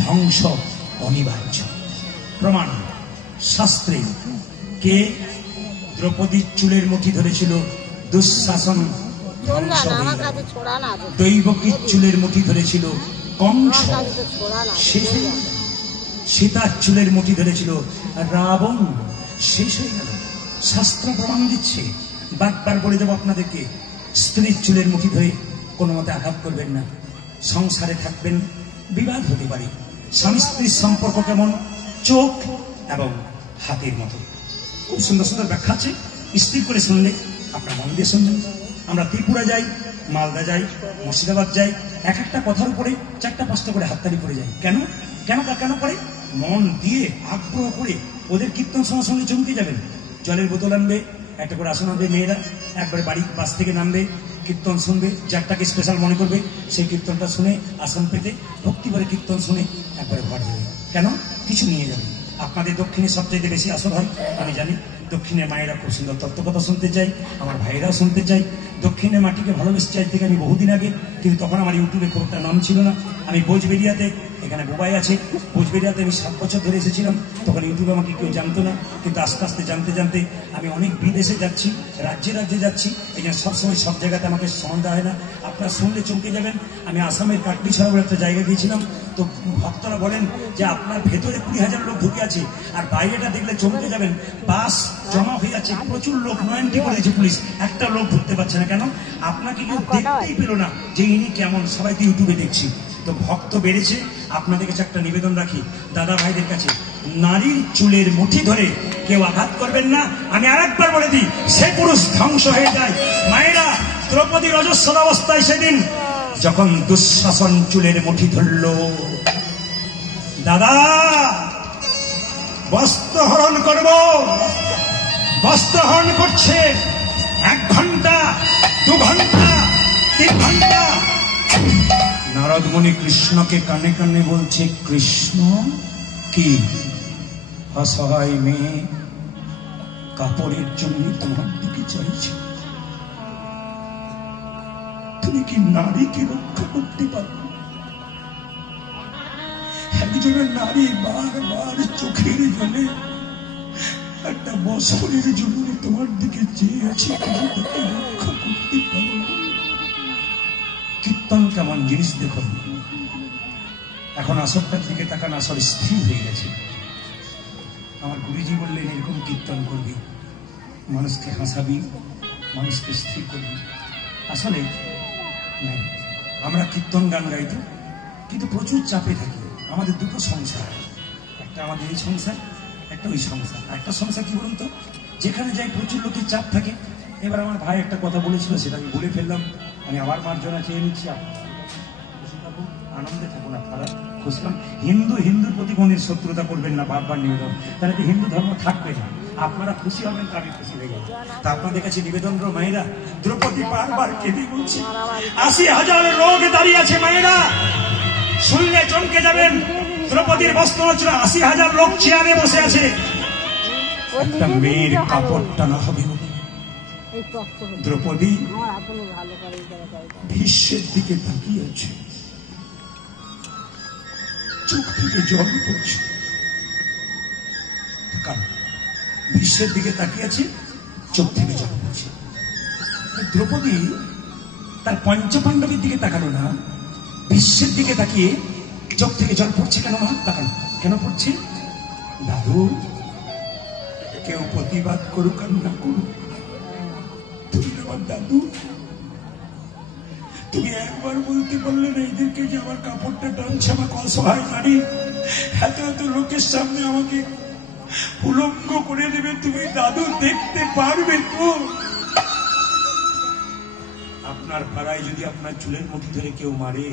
ধ্বংস অনিবার্য। প্রমাণ শাস্ত্রে। কে দ্রৌপদীর চুলের মুঠি ধরেছিল? দুঃশাসন ধ্বংস হয়ে গেল। দৈবকীর চুলের মুঠি ধরেছিল কংস, শেষ হয়ে গেল। সীতার চুলের মুঠি ধরেছিল রাবণ, শেষ হয়ে গেল। শাস্ত্র প্রমাণ দিচ্ছে। বারবার বলে দেবো আপনাদেরকে, স্ত্রীর চুলের মুঠি ধরে কোনো মতে আঘাত করবেন না। সংসারে থাকবেন, বিবাদ হতে পারে। স্বামী স্ত্রীর সম্পর্ক কেমন? চোখ এবং হাতের মতো। খুব সুন্দর সুন্দর ব্যাখ্যা আছে, স্থির করে শুনলে আপনার মন দিয়ে শুনবেন। আমরা ত্রিপুরা যাই, মালদা যাই, মুর্শিদাবাদ যাই, এক একটা কথার উপরে 4টা-5টা করে হাততালি পড়ে যায়। কেন কেন কেন করে? মন দিয়ে আগ্রহ করে ওদের কীর্তন শোনার সঙ্গে চমকে যাবেন। জলের বোতল আনবে, একটা করে আসন আনবে, মেয়েরা একবারে বাড়ির বাস থেকে নামবে, কীর্তন শুনবে, যারটাকে স্পেশাল মনে করবে সেই কীর্তনটা শুনে আসন পেতে ভক্তি করে কীর্তন শুনে একবারে ঘর যাবে। কেন? কিছু নিয়ে যাবে। আপনাদের দক্ষিণে সবচাইতে বেশি আসর হয়, আমি জানি। দক্ষিণের মায়েরা খুব সুন্দর তত্ত্বকথা শুনতে চাই, আমার ভাইয়েরাও শুনতে চাই। দক্ষিণের মাটিকে ভালোবেসে চাই থেকে আমি বহুদিন আগে, কিন্তু তখন আমার ইউটিউবে খুব একটা নাম ছিল না। আমি বোঝবেরিয়াতে, এখানে বোবাই আছে, বোঝবেরিয়াতে আমি 7 বছর ধরে এসেছিলাম। তখন ইউটিউবে আমাকে কেউ জানতো না, কিন্তু আস্তে আস্তে জানতে জানতে আমি অনেক বিদেশে যাচ্ছি, রাজ্যে রাজ্যে যাচ্ছি। এই জন্য সবসময় সব জায়গাতে আমাকে সম্মান দেওয়া হয় না। আপনারা শুনলে চমকে যাবেন। আমি আসামের কাটলিছড়া বলে একটা জায়গায় গিয়েছিলাম, তো ভক্তরা বলেন যে আপনার ভেতরে 20,000 লোক ঢুকে আছে, আর বাইরেটা দেখলে চমকে যাবেন। বাস জমা হয়ে যাচ্ছে, প্রচুর লোক, 9 এন্ট্রি করেছে পুলিশ, একটা লোক ঢুকতে পারছে না। কেন? আপনাকে কেউ দেখতেই পেল না যে ইনি কেমন। সবাই তো ইউটিউবে দেখছি, তো ভক্ত বেড়েছে। আপনাদের কাছে একটা নিবেদন রাখি, দাদা ভাইদের কাছে, নারীর চুলের মুঠি ধরে কেউ আঘাত করবেন না। আমি আরেকবার বলে দিই, সে পুরুষ ধ্বংস হয়ে যায়। মায়েরা, দ্রৌপদীর অজস্র অবস্থায় সেদিন যখন দুঃশাসন চুলের মুঠি ধরল, দাদা বস্ত্র হরণ করব, বস্ত্র হরণ করছে। 1 ঘন্টা, 2 ঘন্টা, 3 ঘন্টা। নারদ মুনি কৃষ্ণকে কানে কানে বলছে, কৃষ্ণ কি অসহায় মেয়ে কাপড়ের জন্য তোমার দিকে চাইছে, তুমি কি নারীকে রক্ষা করতে পারো? একজনের নারী বারবার চোখের জলে একটা বছরের জন্য তোমার দিকে চেয়ে আছে, তুমি তাকে রক্ষা করতে পারো? কীর্তন কেমন জিনিস দেখুন। এখন আসরটার দিকে তাকান, আসর স্থির হয়ে গেছে। আমার গুরুজি বললেন, এরকম কীর্তন করবি, মানুষকে হাসাবি, মানুষকে স্থির করবি। আসলে আমরা কীর্তন গান গাইতো, কিন্তু প্রচুর চাপে থাকি। আমাদের দুটো সংসার, একটা আমাদের এই সংসার, একটা ওই সংসার। একটা সংসার কি বলুন তো, যেখানে যাই প্রচুর লোকের চাপ থাকে। এবার আমার ভাই একটা কথা বলেছিল, সেটা আমি বলে ফেললাম, আমি আবার মার্জনা চেয়ে নিচ্ছি। আনন্দে থাকুন আপনারা, খুশলাম। হিন্দুর প্রতি কোনের শত্রুতা করবেন না, বারবার নিবেদন, তাহলে তো হিন্দু ধর্ম থাকবে না। আপনারা খুশি হবেন তো আমি খুশি হয়ে যাব। তা আপনাদের কাছে নিবেদন, মায়েরা, দ্রৌপদী বারবার কেঁদে বলছে, 80,000 লোক দাঁড়িয়ে আছে। মায়েরা শুনলে চমকে যাবেন, দ্রৌপদীর বস্ত্র হচ্ছিল, 80,000 লোক চেয়ারে বসে আছে। একটা মেয়ের কাপড় টানা হবে। দ্রৌপদী ভীষ্মের দিকে তাকিয়ে আছে, চোখ থেকে জল পড়ছে। ভীষ্মের দিকে তাকিয়ে আছে, চোখ থেকে জল পড়ছে। দ্রৌপদী তার পঞ্চপাণ্ডবের দিকে তাকালো না, ভীষ্মের দিকে তাকিয়ে চোখ থেকে জল পড়ছে। কেন মা তাকানো, কেন পড়ছে? দাদু, কেউ প্রতিবাদ করুক আর না করুক, তুমি আমার দাদু, তুমি একবার বলতে পারলে না এদেরকে যে আমার কাপড়টা টানছে, আমাকে অসহায় নারী এত এত লোকের সামনে আমাকে উলঙ্গ করে দেবে, তুমি দাদু দেখতে পারবে তো? আপনার পাড়ায় যদি আপনার চুলের মুঠি ধরে কেউ মারে,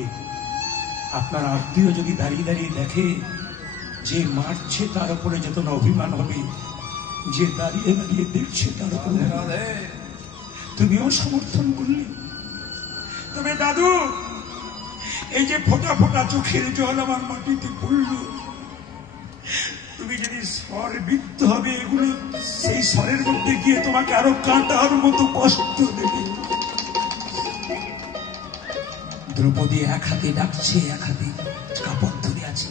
আপনার আত্মীয় যদি দাঁড়িয়ে দাঁড়িয়ে দেখে, যে মারছে তার উপরে যত না অভিমান হবে, যে দাঁড়িয়ে দাঁড়িয়ে দেখছে তার উপরে তুমিও সমর্থন করলে। তবে দাদু, এই যে ফোটা ফোটা চোখের জল আমার মাটিতে পড়ল, তুমি যদি স্বর বিদ্ধ হবে, এগুলো সেই স্বরের মধ্যে গিয়ে তোমাকে আরো কাঁটার মতো কষ্ট দেবে। দ্রৌপদী এক হাতে ডাকছে, এক হাতে কাপড় ধরে আছে।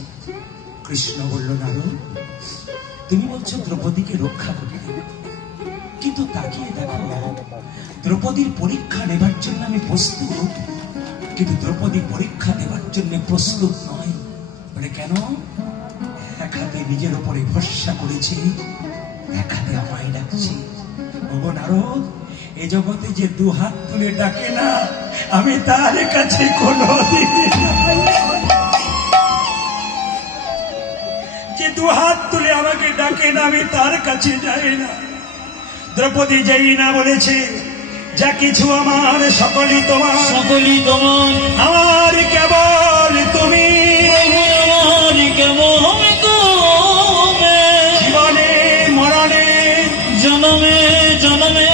কৃষ্ণ বলল, নারদ, তুমি বলছো দ্রৌপদীকে রক্ষা করতে, কিন্তু তাকিয়ে দেখো, দ্রৌপদীর পরীক্ষা নেবার জন্য আমি প্রস্তুত, কিন্তু দ্রৌপদী পরীক্ষা নেবার জন্য প্রস্তুত নয়। বলে কেন? এক হাতে নিজের উপরে ভরসা করেছি, এক হাতে আমায় ডাকছি। ওগো নারদ, এ জগতে যে 2 হাত তুলে ডাকে না, আমি তার কাছে কোনদিন, যে 2 হাত তুলে আমাকে ডাকে না, আমি তার কাছে যাই না। দ্রৌপদী যাই না বলেছে, যা কিছু আমার সকলই তোমার, সকলই তোমার, আমার কেবল তুমি, আমার কেবল তুমি, জীবনে মরণে জনমে জনমে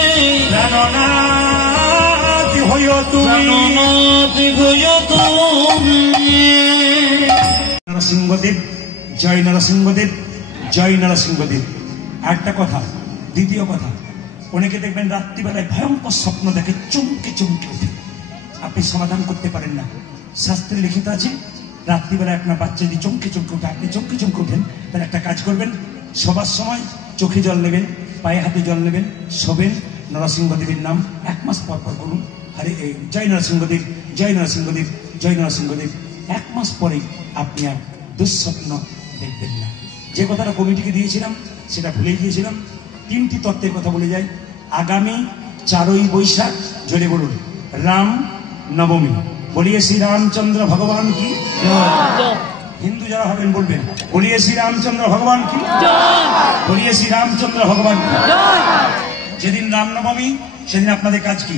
প্রাণনাথ হইও তুমি, প্রাণনাথ হইও তুমি। নরসিংহদেব জয়, নরসিংহদেব জয়, নরসিংহদেব। একটা কথা, দ্বিতীয় কথা, অনেকে দেখবেন রাত্রিবেলায় ভয়ঙ্কর স্বপ্ন দেখে, চমকে চমকে ওঠে, আপনি সমাধান করতে পারেন না। শাস্ত্রে লিখিত আছে, রাত্রিবেলায় আপনার বাচ্চা যদি চমকে চমকে ওঠে, আপনি চমকে চমকে ওঠেন, তাহলে একটা কাজ করবেন, সবার সময় চোখে জল নেবেন, পায়ে হাতে জল নেবেন, শোবেন, নরসিংহদেবের নাম 1 মাস পর পর করুন। আরে জয় নরসিংহদেব জয়, নরসিংহদেব জয়, নরসিংহদেব। 1 মাস পরে আপনি আর দুঃস্বপ্ন দেখবেন না। যে কথাটা কমিটিকে দিয়েছিলাম সেটা ভুলে গিয়েছিলাম। 3টি তত্ত্বের কথা বলে যাই। আগামী 4ই বৈশাখ, জোরে বলুন, রাম নবমী, বলিয়ে শ্রী রামচন্দ্র ভগবান কি। হিন্দু যারা হবেন বলবেন বলিয়ে শ্রী রামচন্দ্র ভগবান কি, বলিয়ে শ্রী রামচন্দ্র ভগবান কি। যেদিন রামনবমী সেদিন আপনাদের কাজ কি?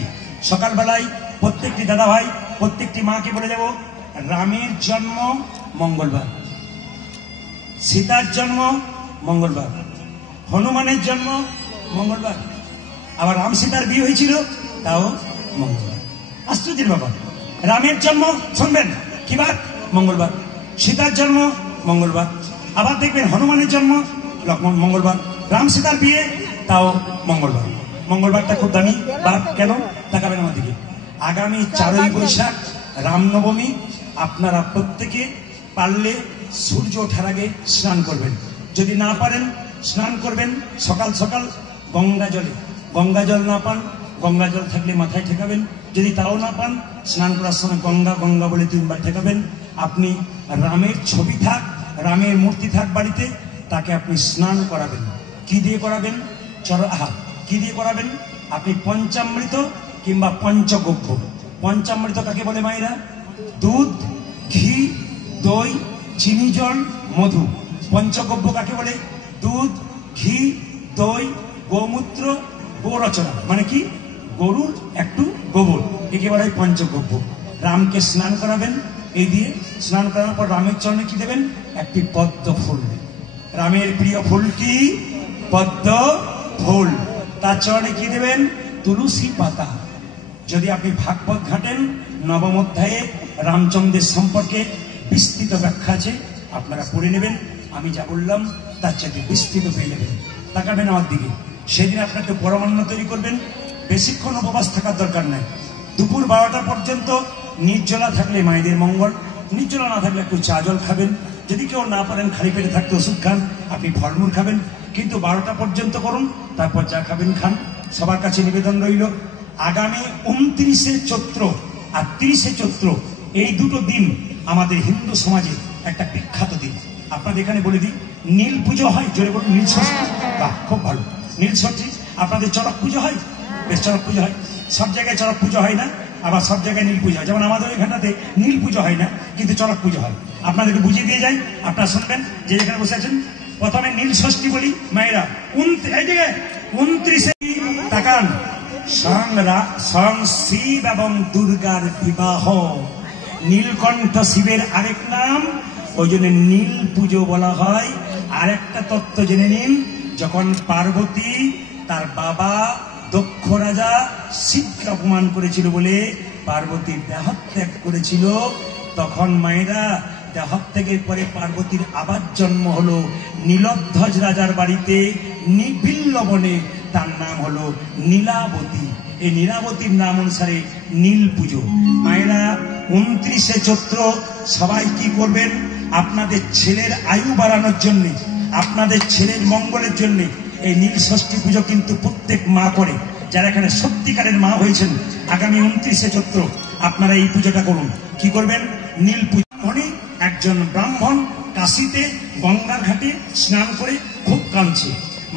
সকালবেলায় প্রত্যেকটি দাদা ভাই প্রত্যেকটি মাকে বলে যাব, রামের জন্ম মঙ্গলবার, সীতার জন্ম মঙ্গলবার, হনুমানের জন্ম মঙ্গলবার, আবার রাম সীতার বিয়ে হয়েছিল তাও মঙ্গলবার। আশ্চর্যের ব্যাপার, রামের জন্ম শুনবেন কি বার? মঙ্গলবার। সীতার জন্ম মঙ্গলবার, আবার দেখবেন হনুমানের জন্ম মঙ্গলবার, রাম সীতার বিয়ে তাও মঙ্গলবার। মঙ্গলবারটা খুব দামি বার। কেন? তাকাবেন আমার দিকে। আগামী 4ই বৈশাখ রামনবমী। আপনারা প্রত্যেকে পারলে সূর্য ওঠার আগে স্নান করবেন, যদি না পারেন স্নান করবেন সকাল সকাল গঙ্গা জলে। গঙ্গা জল না পান, গঙ্গা জল থাকলে মাথায় ঠেকাবেন, যদি তাও না পান স্নান করার সময় গঙ্গা গঙ্গা বলে 3 বার ঠেকাবেন। আপনি রামের ছবি থাক, রামের মূর্তি থাক বাড়িতে, তাকে আপনি স্নান করাবেন। কি দিয়ে করাবেন? কি দিয়ে করাবেন? আপনি পঞ্চামৃত কিংবা পঞ্চগব্য। পঞ্চামৃত কাকে বলে মায়েরা? দুধ, ঘি, দই, চিনি জল, মধু। পঞ্চগব্য কাকে বলে? দুধ, ঘি, দই, গোমূত্র, গোরচনা, মানে কি? গরুর একটু গোবর, একে বলে পঞ্চগব্য। রামকে স্নান করাবেন এই দিয়ে। স্নান করার পর রামের চরণে কি দেবেন? একটি পদ্ম ফুল। রামের প্রিয় ফুল কি? পদ্ম ফুল। তার চরণে কি দেবেন? তুলসী পাতা। যদি আপনি ভাগবত ঘাটেন, 9ম অধ্যায়ে রামচন্দ্রের সম্পর্কে বিস্তৃত ব্যাখ্যা আছে, আপনারা পড়ে নেবেন। আমি যা বললাম তার চাইতে বিস্তৃত পেয়ে যাবেন। তাকাবেন আমার দিকে। সেদিন আপনাকে পরমান্ন তৈরি করবেন। বেশিক্ষণ উপবাস থাকার দরকার নাই। দুপুর 12টা পর্যন্ত নির্জলা থাকলে মায়েদের মঙ্গল, নির্জলা না থাকলে একটু চা জল খাবেন। যদি কেউ না পারেন খালি পেটে থাকতে ওষুধ খান, আপনি ফলমূল খাবেন, কিন্তু 12টা পর্যন্ত করুন, তারপর যা খাবেন খান। সবার কাছে নিবেদন রইল, আগামী 29শে চৈত্র আর 30শে চৈত্র এই দুটো দিন আমাদের হিন্দু সমাজে একটা বিখ্যাত দিন। আপনাদের এখানে বলে দিই, নীল পুজো হয়। জোরে বলুন, নীল ষষ্ঠী। বাহ, খুব ভালো। নীল ষষ্ঠী। আপনাদের চড়ক পুজো হয়? বেশ, চড়ক পুজো হয়। সব জায়গায় চড়ক পুজো হয় না, আবার সব জায়গায় নীল পুজো হয়। যেমন আমাদের ওইখানটাতে নীল পুজো হয় না, কিন্তু চড়ক পুজো হয়। আপনাদেরকে বুঝিয়ে দিয়ে যাই, আপনারা শুনবেন। যে যেখানে বসে আছেন, প্রথমে নীল ষষ্ঠী বলি মায়েরা। 29শে তাকান, সং শিব এবং দুর্গার বিবাহ। নীলকণ্ঠ শিবের আরেক নাম, ওই জন্য নীল পুজো বলা হয়। আরেকটা তত্ত্ব জেনে নিন, যখন পার্বতী তার বাবা দক্ষ রাজা শিবকে অপমান করেছিল বলে পার্বতী দেহত্যাগ করেছিল, তখন মায়েরা দেহত্যাগের পরে পার্বতীর আবার জন্ম হলো নীলধ্বজ রাজার বাড়িতে নিবিল্ল বনে। তার নাম হলো নীলাবতী। এই নীলাবতীর নাম অনুসারে নীল পুজো। মায়েরা 29শে চৈত্র সবাই কি করবেন? আপনাদের ছেলের আয়ু বাড়ানোর জন্য, আপনাদের ছেলের মঙ্গলের জন্য এই নীল ষষ্ঠী পুজো কিন্তু প্রত্যেক মা করে। যারা এখানে সত্যিকারের মা হয়েছেন, আগামী 29শে চৈত্র আপনারা এই পুজোটা করুন। কি করবেন? নীল পুজো। একজন ব্রাহ্মণ কাশিতে গঙ্গার ঘাটে স্নান করে খুব কাঁদছে।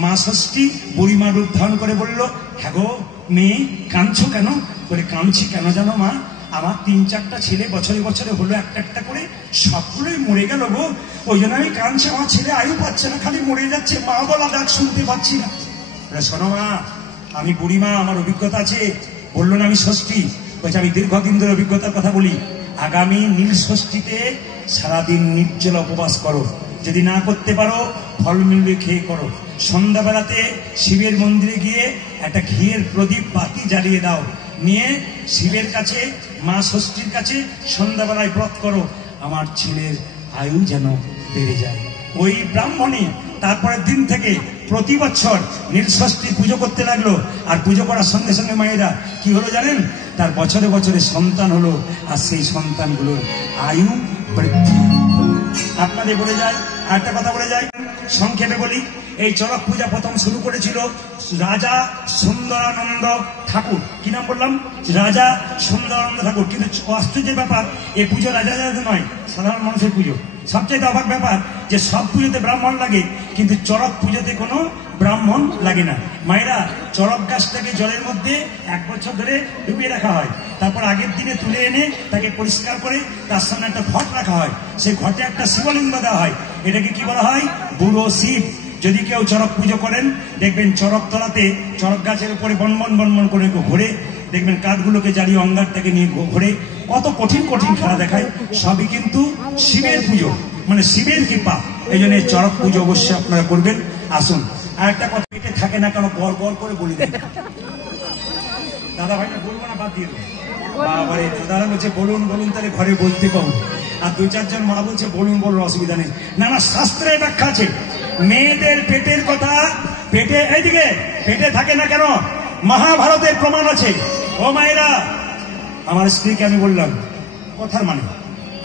মা ষষ্ঠী বুড়িমা রূপ ধারণ করে বলল, হ্যাঁ গো মেয়ে, কাঁদছো কেন? বলে, কাঁদছি কেন জানো মা, আমার 3-4টা ছেলে বছরে বছরে হলো একটা একটা করে, সবগুলোই মরে গেল গো, ওই জন্য আমি কাঁদছি। আমার ছেলে আয়ু পাচ্ছে না, খালি মরে যাচ্ছে, মা বলা ডাক শুনতে পাচ্ছি না। শোনো মা, আমি বুড়িমা, আমার অভিজ্ঞতা আছে। বললো না আমি ষষ্ঠী, বলছে আমি দীর্ঘদিন ধরে অভিজ্ঞতার কথা বলি। আগামী নীল ষষ্ঠীতে সারাদিন নির্জল উপবাস করো, যদি না করতে পারো ফলমূল খেয়ে করো। সন্ধ্যাবেলাতে শিবের মন্দিরে গিয়ে একটা ঘিয়ের প্রদীপ বাতি জ্বালিয়ে দাও, নিয়ে শিবের কাছে, মা ষষ্ঠীর কাছে সন্ধ্যাবেলায় ব্রত করো, আমার ছেলের আয়ু যেন বেড়ে যায়। ওই ব্রাহ্মণী তারপরের দিন থেকে প্রতি বছর নীল ষষ্ঠী পুজো করতে লাগলো। আর পুজো করার সঙ্গে সঙ্গে মায়েরা কি হলো জানেন? তার বছরে বছরে সন্তান হলো, আর সেই সন্তানগুলোর আয়ু বৃদ্ধি। আপনাদের বলে যায়, আরেকটা কথা বলে যায়, সংক্ষেপে বলি। এই চড়ক পূজা প্রথম শুরু করেছিল রাজা সুন্দরানন্দ ঠাকুর। কি নাম বললাম? রাজা সুন্দরানন্দ ঠাকুর। কিন্তু আশ্চর্যের ব্যাপার, এই পুজো রাজাদের নয়, সাধারণ মানুষের পুজো। সবচেয়ে অবাক ব্যাপার যে সব পুজোতে ব্রাহ্মণ লাগে, কিন্তু চড়ক পুজোতে কোনো ব্রাহ্মণ লাগে না। মায়েরা, চড়ক গাছটাকে জলের মধ্যে 1 বছর ধরে ডুবিয়ে রাখা হয়, তারপরে তারপর আগের দিনে তুলে এনে তাকে পরিষ্কার করে তার সামনে একটা ঘট রাখা হয়, সেই ঘটে একটা শিবলিঙ্গ দেওয়া হয়। এটাকে কি বলা হয়? বুড়ো শিব। যদি কেউ চড়ক পুজো করেন দেখবেন চড়ক তলাতে চড়ক গাছের উপরে বনবন বনবন করে ঘুরে দেখবেন কাঠগুলোকে জ্বালিয়ে অঙ্গারটাকে নিয়ে ঘুরে কত কঠিন কঠিন খেলা দেখায়। সবই কিন্তু শিবের পুজো, মানে শিবের কৃপা। এই জন্য চড়ক পুজো অবশ্যই আপনারা করবেন। আসুন, আর একটা কথা, পেটে থাকে না কেন গড় গড় করে বলে দেয়। দাদা ভাইটা বলবো না, বাদ দিয়ে দেবো। বাবারে, দাদারা বলছে বলুন বলুন, তাহলে ঘরে বলতে কম। আর দু চারজন মা বলছে বলুন বলুন, অসুবিধা নেই। না না, শাস্ত্রের ব্যাখ্যা আছে। মেয়েদের পেটের কথা, পেটে এইদিকে পেটে থাকে না কেন মহাভারতের প্রমাণ আছে। ও মায়েরা, আমার স্ত্রীকে আমি বললাম, কথার মানে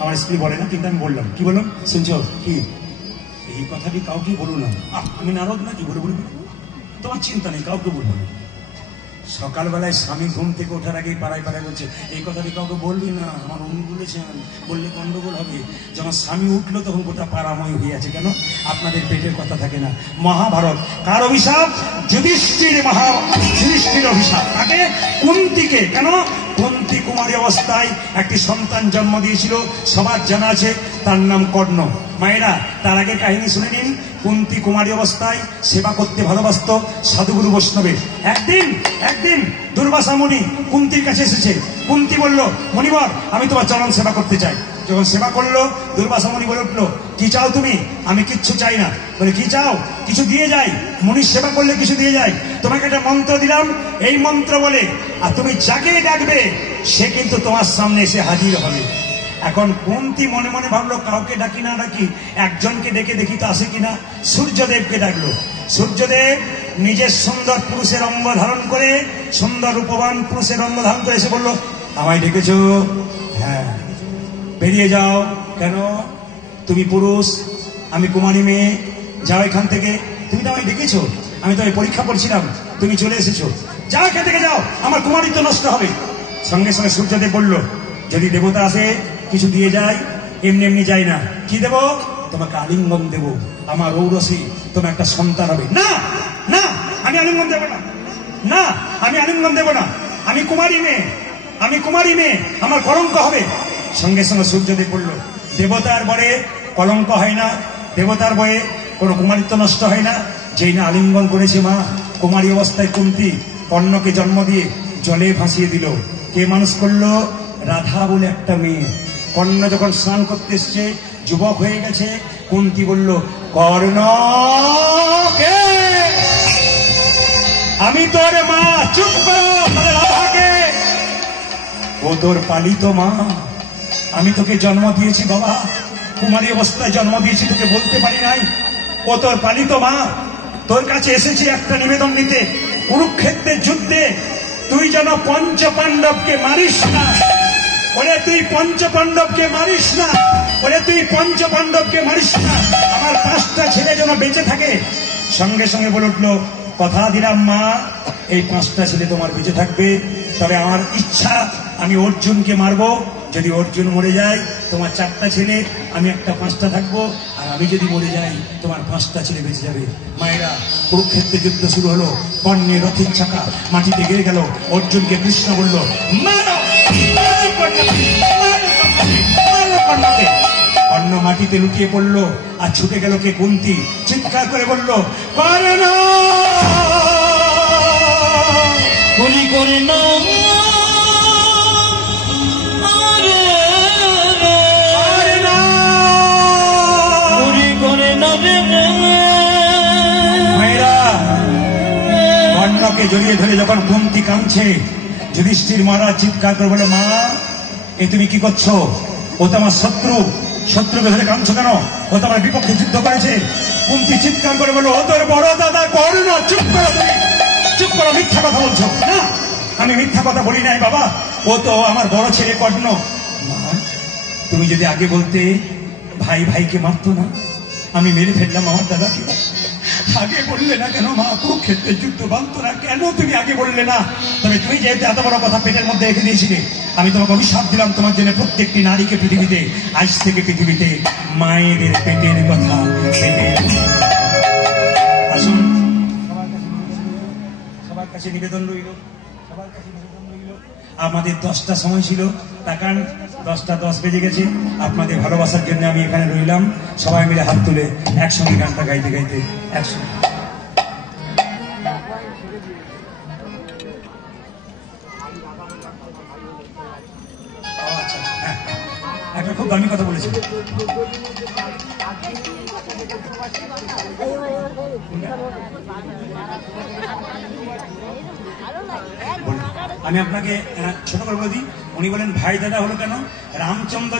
আমার স্ত্রী বলে না, কিন্তু আমি বললাম, কি বললাম শুনছ? কি এই কথাটি কাউকে বলো না। আমি নারদ না, কি বলে বলবো? তোমার চিন্তা নেই, কাউকে বলবো না। সকালবেলায় স্বামী ঘুম থেকে ওঠার আগেই পাড়ায় পাড়ায় বলছে, এই কথাটি কাউকে বলবি না, আমার উনি বলেছেন, বললে গন্ডগোল হবে। যখন স্বামী উঠলো তখন গোটা পাড়াময় হয়ে আছে। কেন? আপনাদের পেটের কথা থাকে না। মহাভারত কার অভিশাপ? যুধিষ্ঠির অভিশাপ। তাকে কুন্তিকে, কেন? কুন্তি কুমারী অবস্থায় একটি সন্তান জন্ম দিয়েছিল, সবার জানা আছে, তার নাম কর্ণ। মায়েরা, তার আগে কাহিনী শুনে নিন। কুন্তি কুমারী অবস্থায় সেবা করতে ভালোবাসত সাধুগুরু বৈষ্ণবের। একদিন দুর্বাসা মুনি কুন্তির কাছে এসেছে। কুন্তি বলল, মণিবর, আমি তোমার চরণ সেবা করতে চাই। যখন সেবা করলো, দুর্বাসা মুনি বলে উঠলো, কি চাও তুমি? আমি কিচ্ছু চাই না। বলে, কি চাও? কিছু দিয়ে যাই। মুনির সেবা করলে কিছু দিয়ে যাই। তোমাকে একটা মন্ত্র দিলাম, এই মন্ত্র বলে আর তুমি যাকে ডাকবে সে কিন্তু তোমার সামনে এসে হাজির হবে। এখন কুন্তি মনে মনে ভাবলো, কাউকে ডাকি না ডাকি একজনকে ডেকে দেখি তো আসে কিনা। সূর্যদেবকে ডাকলো। সূর্যদেব নিজের সুন্দর পুরুষের অঙ্গ ধারণ করে, সুন্দর রূপবান পুরুষের অঙ্গ ধারণ করে এসে বললো, আমায় ডেকেছো? হ্যাঁ। বেরিয়ে যাও। কেন? তুমি পুরুষ, আমি কুমারী মেয়ে, যাও এখান থেকে। তুমি তো আমায় ডেকেছো, আমি তো পরীক্ষা করছিলাম, তুমি চলে এসেছো, যাও এখান থেকে যাও, আমার কুমারিত্ব নষ্ট হবে। সঙ্গে সঙ্গে সূর্যদেব বলল, যদি দেবতা আসে কিছু দিয়ে যায়, এমনি এমনি যাই না। কি দেব? তোমাকে আলিঙ্গন দেব, আমার ঔরসী, তোমার একটা সন্তান হবে। না না, আমি আলিঙ্গন দেব না। না, আমি আলিঙ্গন দেব না। আমি কুমারী মেয়ে, আমি কুমারী মেয়ে, আমার কলঙ্ক হবে। সঙ্গে সঙ্গে সূর্যদেব বলল, দেবতার বরে কলঙ্ক হয় না, দেবতার বয়ে কোনো কুমারিত্ব নষ্ট হয় না। যেই না আলিঙ্গন করেছে মা, কুমারী অবস্থায় কুন্তি কর্ণকে জন্ম দিয়ে জলে ভাসিয়ে দিল। কে মানুষ করলো? রাধা বলে একটা মেয়ে। কর্ণ যখন স্নান করতে এসছে, যুবক হয়ে গেছে, কুন্তি বলল, কর্ণ কে? আমি তোর মা। চুপ করো, রাধাকে। ও তোর পালিত মা, আমি তোকে জন্ম দিয়েছি বাবা, কুমারী অবস্থায় জন্ম দিয়েছি, তোকে বলতে পারি নাই। ও তোর পালিত মা, তোর কাছে এসেছি একটা নিবেদন নিতে। কুরুক্ষেত্রের যুদ্ধে তুই যেন পঞ্চ পাণ্ডবকে মারিস না। ওরে তুই পঞ্চ পাণ্ডবকে মারিস না, ওরে তুই পঞ্চ পাণ্ডবকে মারিস না, আমার 5টা ছেলে যেন বেঁচে থাকে। সঙ্গে সঙ্গে বলে উঠলো, কথা দিলাম মা, এই 5টা ছেলে তোমার বেঁচে থাকবে, তবে আমার ইচ্ছা আমি অর্জুনকে মারবো। যদি অর্জুন মরে যায়, তোমার 4টা ছেলে, আমি একটা 5টা থাকবো। আর আমি যদি মরে যাই, তোমার 5টা ছেলে বেঁচে যাবে। মায়েরা, কুরুক্ষেত্রে যুদ্ধ শুরু হলো। কর্ণের রথের চাকা মাটিতে গেড়ে গেল। অর্জুনকে কৃষ্ণ বলল, মারো, মারো কর্ণকে, মারো কর্ণকে, মারো কর্ণকে। কর্ণ মাটিতে লুটিয়ে পড়লো। আর ছুটে গেল কে? কুন্তি। চিৎকার করে বলল, কর্ণ, বলি করে না কর্ণকে জড়িয়ে ধরে যখন কুন্তি কাঁদছে, যুধিষ্ঠির মহারাজ চিৎকার করে বলে, মা, এ তুমি কি করছো? ও তো আমার শত্রু, শত্রুকে ধরে কাঁদছো কেন? ও তো আমার বিপক্ষে যুদ্ধ করেছে। কুন্তি চিৎকার করে বলো, ও তোর বড় দাদা কর্ণ। চুপ করো, তুমি চুপ করো, মিথ্যা কথা বলছো। না, আমি মিথ্যা কথা বলি নাই বাবা, ও তো আমার বড় ছেলে কর্ণ। মা, তুমি যদি আগে বলতে, ভাই ভাইকে মারতো না, আমি মেরে ফেললাম আমার দাদাকে। আগে বললে না কেন মা? কুরুক্ষেত্রের যুদ্ধ বাঁধতো না কেন? তুমি আগে বললে না। তবে তুমি যেহেতু এত বড় কথা পেটের মধ্যে রেখে দিয়েছিলে, আমি তোমাকে অভিশাপ দিলাম, তোমার জন্য প্রত্যেকটি নারীকে পৃথিবীতে, আজ থেকে পৃথিবীতে মায়েদের পেটের কথা। আসুন, সবার কাছে নিবেদন রইল, সবার কাছে নিবেদন রইল। আমাদের 10টা সময় ছিল, তাকান 10টা 10 বেজে গেছে। আপনাদের ভালোবাসার জন্য আমি এখানে রইলাম। সবাই মিলে হাত তুলে একসঙ্গে গানটা গাইতে গাইতে একসঙ্গে। আচ্ছা, হ্যাঁ, একটা খুব দামি কথা বলেছি। আমি আপনাকে ছোট করে বলে দিই। উনি বলেন ভাই দাদা হলো কেন? রামচন্দ্র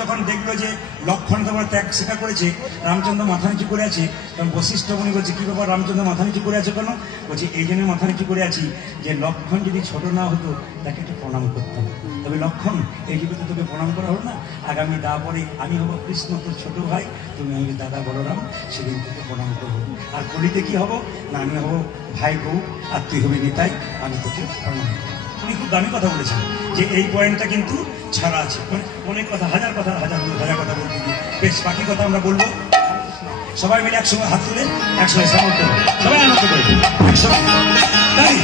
যখন দেখলো যে লক্ষণ তোমার ত্যাগ স্বীকার করেছে, রামচন্দ্র মাথা নিচু করে আছে, তখন বশিষ্ঠ মুনি বলছে কি ব্যাপার রামচন্দ্র মাথা নিচু করে আছে কেন? বলছে এই জন্য মাথা নিচু করে আছি যে লক্ষণ যদি ছোট না হতো তাকে একটু প্রণাম করতাম। তবে লক্ষণ এই জীবিত তোকে প্রণাম করা হলো না, আগামী পরে আমি হবো কৃষ্ণ তোর ছোট ভাই, তুমি আমি দাদা বলরাম, সেদিন তোকে প্রণাম করবো। আর কলিতে কি হবো না, আমি হবো ভাই বউ আর তুই হবি নিতাই, আমি তোকে প্রণাম করবো। উনি খুব দামি কথা বলেছেন যে এই পয়েন্টটা কিন্তু ছাড়া আছে। মানে অনেক কথা, হাজার কথা বলতে গিয়ে বেশ বাকি কথা আমরা বলবো। সবাই মিলে একসঙ্গে হাত তুলে একসঙ্গে সামর্থ্য সবাই আনন্দ করে একসঙ্গে তাই।